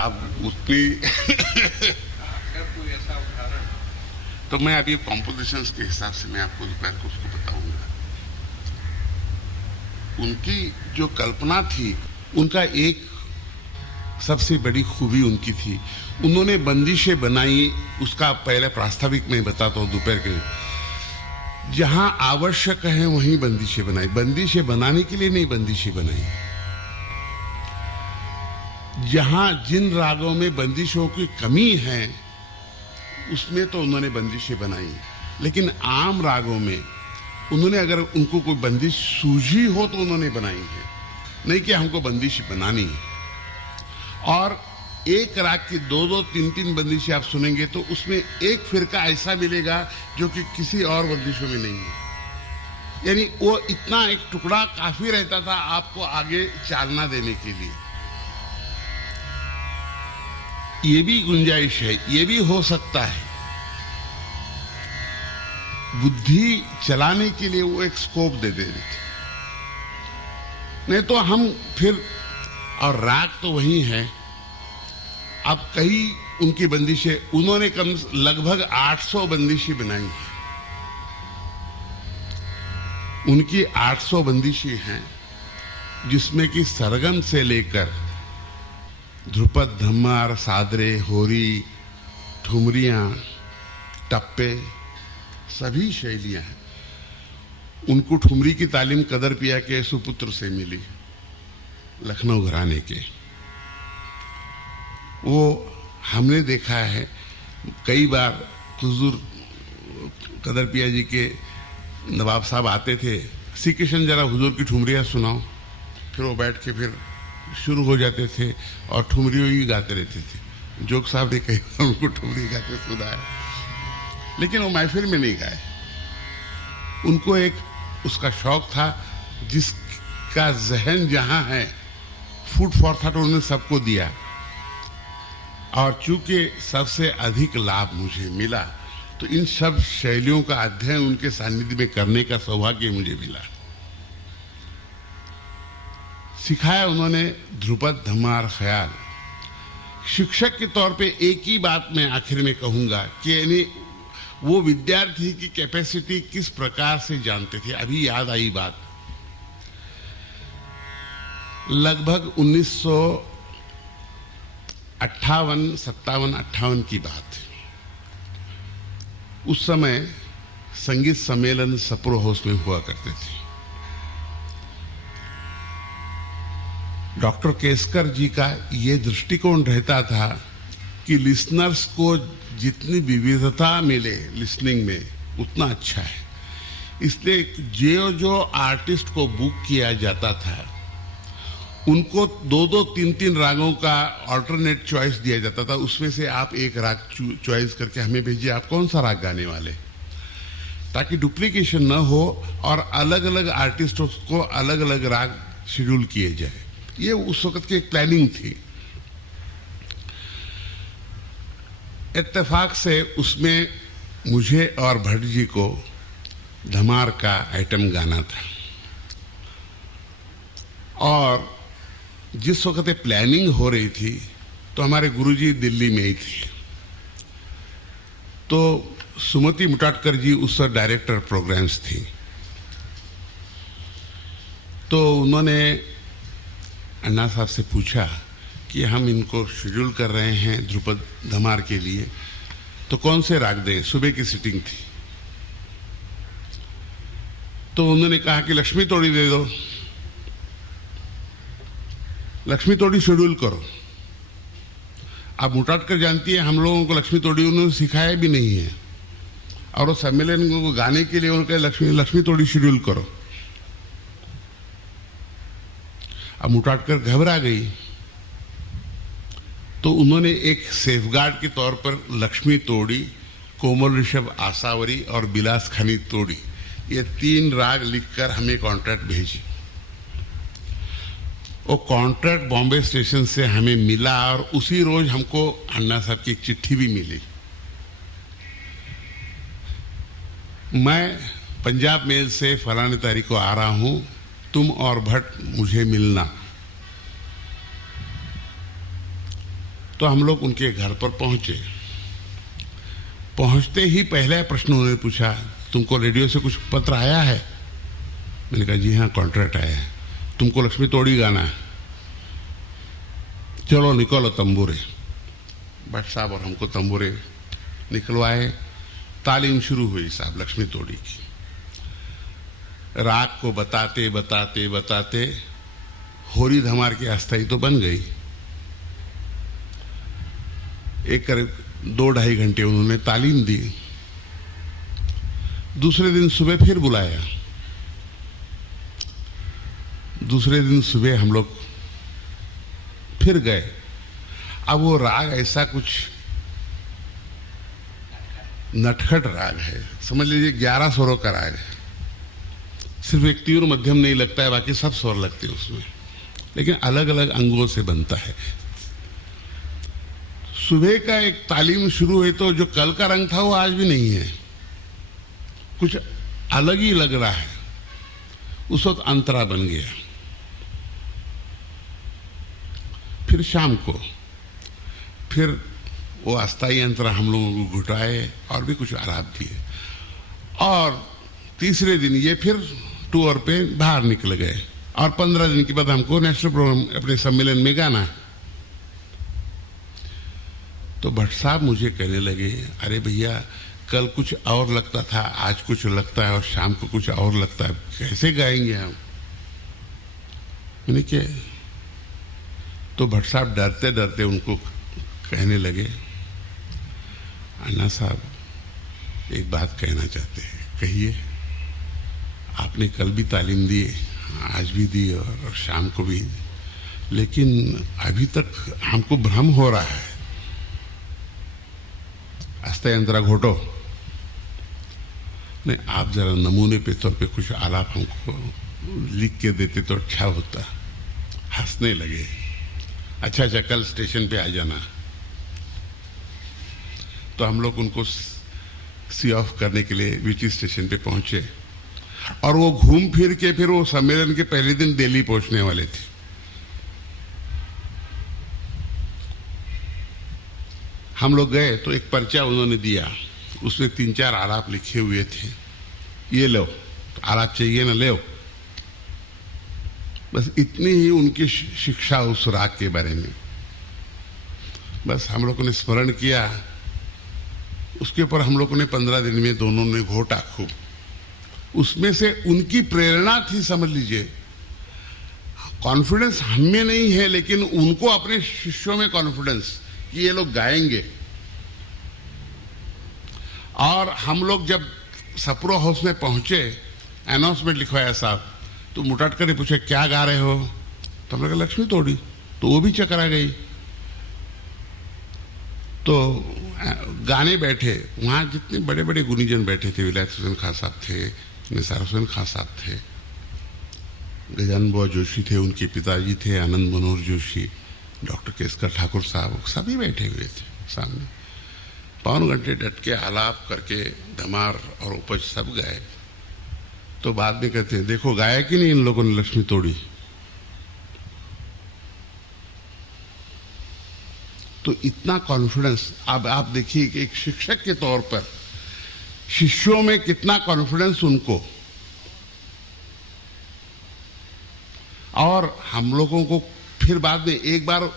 अब उतनी कोई ऐसा उदाहरण तो मैं अभी कॉम्पोजिशंस के हिसाब से मैं आपको दोपहर को उसको बताऊंगा। उनकी जो कल्पना थी, उनका एक सबसे बड़ी खूबी उनकी थी, उन्होंने बंदिशें बनाई। उसका पहले प्रास्ताविक मैं बताता हूँ दोपहर के। जहां आवश्यक है वहीं बंदिशें बनाई। बंदिशें बनाने के लिए नहीं बंदिशें बनाई। जहां जिन रागों में बंदिशों की कमी है उसमें तो उन्होंने बंदिशें बनाई, लेकिन आम रागों में उन्होंने अगर उनको कोई बंदिश सूझी हो तो उन्होंने बनाई है, नहीं कि हमको बंदिश बनानी है। और एक राग की दो दो तीन तीन बंदिशें आप सुनेंगे तो उसमें एक फिरका ऐसा मिलेगा जो कि किसी और बंदिशों में नहीं है। यानी वो इतना एक टुकड़ा काफी रहता था आपको आगे चालना देने के लिए। ये भी गुंजाइश है, ये भी हो सकता है। बुद्धि चलाने के लिए वो एक स्कोप दे दे रही थी, नहीं तो हम फिर, और राग तो वही है। अब कई उनकी बंदिशें, उन्होंने कम लगभग 800 बंदिशें बनाई हैं। उनकी 800 बंदिशें हैं, जिसमें कि सरगम से लेकर ध्रुपद, धम्मार, सादरे, होरी, ठुमरियां, टप्पे, सभी शैलियां हैं। उनको ठुमरी की तालीम कदरपिया के सुपुत्र से मिली, लखनऊ घराने के। वो हमने देखा है कई बार। हुजूर कदरपिया जी के नवाब साहब आते थे, श्री कृष्ण जरा हुजूर की ठुमरियां सुनाओ। फिर वो बैठ के फिर शुरू हो जाते थे और ठुमरी ही गाते रहते थे। जोग साहब ने कई बार उनको ठुमरी गाते सुना है, लेकिन वो महफिल में नहीं गाए। उनको एक उसका शौक था, जिसका जहन जहां है, फूड फॉर थॉट उन्होंने सबको दिया। और चूंकि सबसे अधिक लाभ मुझे मिला, तो इन सब शैलियों का अध्ययन उनके सानिध्य में करने का सौभाग्य मुझे मिला। सिखाया उन्होंने ध्रुपद धमार ख्याल। शिक्षक के तौर पे एक ही बात मैं आखिर में कहूंगा कि यानी वो विद्यार्थी की कैपेसिटी किस प्रकार से जानते थे। अभी याद आई बात, लगभग 1958 की बात है। उस समय संगीत सम्मेलन सप्रो हाउस में हुआ करते थे। डॉक्टर केसकर जी का ये दृष्टिकोण रहता था कि लिसनर्स को जितनी विविधता मिले लिसनिंग में उतना अच्छा है। इसलिए जो आर्टिस्ट को बुक किया जाता था उनको 2-3 रागों का अल्टरनेट चॉइस दिया जाता था। उसमें से आप एक राग चॉइस करके हमें भेजिए, आप कौन सा राग गाने वाले, ताकि डुप्लीकेशन न हो और अलग अलग आर्टिस्टों को अलग अलग राग शेड्यूल किए जाए। ये उस वक्त की एक प्लानिंग थी। इत्तेफाक से उसमें मुझे और भट्ट जी को धमार का आइटम गाना था और जिस वक्त ये प्लानिंग हो रही थी तो हमारे गुरुजी दिल्ली में ही थे। तो सुमति मुटाटकर जी उस वक्त डायरेक्टर प्रोग्राम्स थी। तो उन्होंने अन्ना साहब से पूछा कि हम इनको शेड्यूल कर रहे हैं ध्रुपद धमार के लिए, तो कौन से राग दें। सुबह की सिटिंग थी तो उन्होंने कहा कि लक्ष्मी तोड़ी दे दो, लक्ष्मी तोड़ी शेड्यूल करो। आप मुटाटकर जानती है हम लोगों को लक्ष्मी तोड़ी उन्होंने सिखाया भी नहीं है और वो सम्मेलन को गाने के लिए उन्होंने लक्ष्मी तोड़ी शेड्यूल करो। अब मुटाटकर घबरा गई तो उन्होंने एक सेफगार्ड के तौर पर लक्ष्मी तोड़ी, कोमल ऋषभ आसावरी और बिलास खनी तोड़ी, ये 3 राग लिखकर हमें कॉन्ट्रैक्ट भेजी। वो कॉन्ट्रैक्ट बॉम्बे स्टेशन से हमें मिला और उसी रोज हमको अन्ना साहब की एक चिट्ठी भी मिली। मैं पंजाब मेल से फलाने तारीख को आ रहा हूं, तुम और भट्ट मुझे मिलना। तो हम लोग उनके घर पर पहुंचे। पहुंचते ही पहला प्रश्न उन्होंने पूछा, तुमको रेडियो से कुछ पत्र आया है? मैंने कहा जी हाँ, कॉन्ट्रैक्ट आया है, तुमको लक्ष्मी तोड़ी गाना है, चलो निकलो तंबूरे। भट्ट साहब और हमको तंबूरे निकलवाए। तालीम शुरू हुई साहब लक्ष्मी तोड़ी की। राग को बताते बताते बताते होरी धमार की अस्थाई तो बन गई। एक करीब 2-2.5 घंटे उन्होंने तालीम दी। दूसरे दिन सुबह फिर बुलाया। दूसरे दिन सुबह हम लोग फिर गए। अब वो राग ऐसा कुछ नटखट राग है, समझ लीजिए 11 स्वरों का राग है। सिर्फ एक तीव्र मध्यम नहीं लगता है, बाकी सब स्वर लगते हैं उसमें, लेकिन अलग अलग अंगों से बनता है। सुबह का एक तालीम शुरू हुई तो जो कल का रंग था वो आज भी नहीं है, कुछ अलग ही लग रहा है। उस वक्त अंतरा बन गया। फिर शाम को फिर वो अस्थाई अंतरा हम लोगों को घुटाए और भी कुछ आराम दिए और तीसरे दिन ये फिर टूर पे बाहर निकल गए और 15 दिन के बाद हमको नेशनल प्रोग्राम अपने सम्मेलन में गाना। तो भट्ट साहब मुझे कहने लगे, अरे भैया कल कुछ और लगता था, आज कुछ लगता है और शाम को कुछ और लगता है, कैसे गाएंगे हम? मैंने क्या? तो भट्ट साहब डरते डरते उनको कहने लगे, अन्ना साहब एक बात कहना चाहते हैं, कहिए। आपने कल भी तालीम दी, आज भी दी और शाम को भी, लेकिन अभी तक हमको भ्रम हो रहा है। अस्थाई अंतरा घोटो। नहीं, आप जरा नमूने पे तौर पे कुछ आलाप हमको लिख के देते तो अच्छा होता। हंसने लगे। अच्छा कल स्टेशन पे आ जाना। तो हम लोग उनको सी ऑफ करने के लिए वीटी स्टेशन पे पहुंचे और वो घूम फिर के फिर वो सम्मेलन के पहले दिन दिल्ली पहुंचने वाले थे। हम लोग गए तो एक पर्चा उन्होंने दिया, उसमें 3-4 आलाप लिखे हुए थे, ये लो, तो आलाप चाहिए ना, ले। बस इतनी ही उनकी शिक्षा उस राग के बारे में। बस हम लोगों ने स्मरण किया, उसके ऊपर हम लोगों ने 15 दिन में दोनों ने घोटा खूब। उसमें से उनकी प्रेरणा थी, समझ लीजिए। कॉन्फिडेंस हम में नहीं है, लेकिन उनको अपने शिष्यों में कॉन्फिडेंस कि ये लोग गाएंगे। और हम लोग जब सप्रो हाउस में पहुंचे, अनाउंसमेंट लिखवाया साहब, तो मुटाट कर पूछे क्या गा रहे हो, तो हमने कहा लक्ष्मी तोड़ी, तो वो भी चकरा गई। तो गाने बैठे, वहां जितने बड़े बड़े गुनीजन बैठे थे, विलायत हुसैन खां साहब थे, निसार हुसैन खां साहब थे, गजानन बुआ जोशी थे, उनके पिताजी थे आनंद मनोहर जोशी, डॉक्टर केसकर ठाकुर साहब, सभी बैठे हुए थे सामने। 5 घंटे डट के आलाप करके धमार और उपज सब गाए। तो बाद में कहते हैं देखो गाया कि नहीं इन लोगों ने लक्ष्मी तोड़ी। तो इतना कॉन्फिडेंस, अब आप देखिए कि एक शिक्षक के तौर पर शिष्यों में कितना कॉन्फिडेंस उनको। और हम लोगों को फिर बाद में एक बार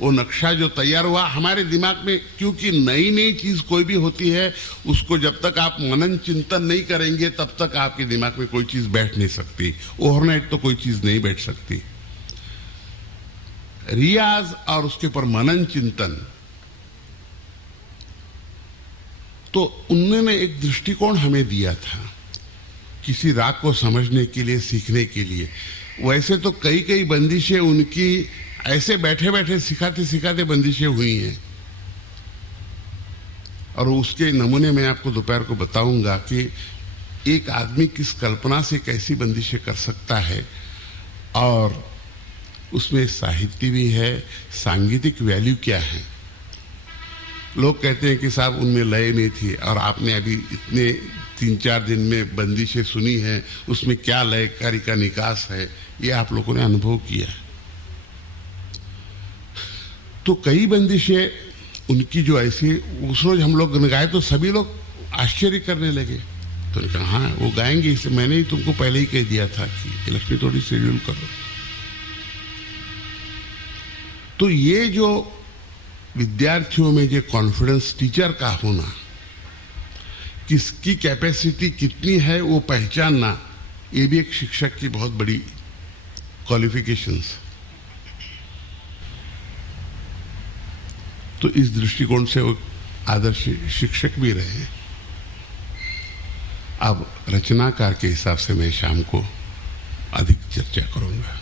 वो नक्शा जो तैयार हुआ हमारे दिमाग में, क्योंकि नई नई चीज कोई भी होती है, उसको जब तक आप मनन चिंतन नहीं करेंगे तब तक आपके दिमाग में कोई चीज बैठ नहीं सकती। ओवरनाइट तो कोई चीज नहीं बैठ सकती। रियाज और उसके ऊपर मनन चिंतन, तो उन्होंने एक दृष्टिकोण हमें दिया था किसी राग को समझने के लिए, सीखने के लिए। वैसे तो कई कई बंदिशें उनकी ऐसे बैठे बैठे सिखाते सिखाते बंदिशें हुई हैं, और उसके नमूने मैं आपको दोपहर को बताऊंगा कि एक आदमी किस कल्पना से कैसी बंदिशें कर सकता है। और उसमें साहित्य भी है, सांगीतिक वैल्यू क्या है। लोग कहते हैं कि साहब उनमें लय नहीं थी, और आपने अभी इतने 3-4 दिन में बंदिशें सुनी हैं, उसमें क्या लयकारी का निकास है, ये आप लोगों ने अनुभव किया। तो कई बंदिशें उनकी जो ऐसी, उस रोज हम लोग गाए तो सभी लोग आश्चर्य करने लगे। तो उन्होंने कहा हाँ वो गाएंगे, इससे मैंने ही तुमको पहले ही कह दिया था कि लक्ष्मी तोड़ी शेड्यूल करो। तो ये जो विद्यार्थियों में जो कॉन्फिडेंस, टीचर का होना, किसकी कैपेसिटी कितनी है वो पहचानना, ये भी एक शिक्षक की बहुत बड़ी क्वालिफिकेशंस। तो इस दृष्टिकोण से वो आदर्श शिक्षक भी रहे। अब रचनाकार के हिसाब से मैं शाम को अधिक चर्चा करूंगा।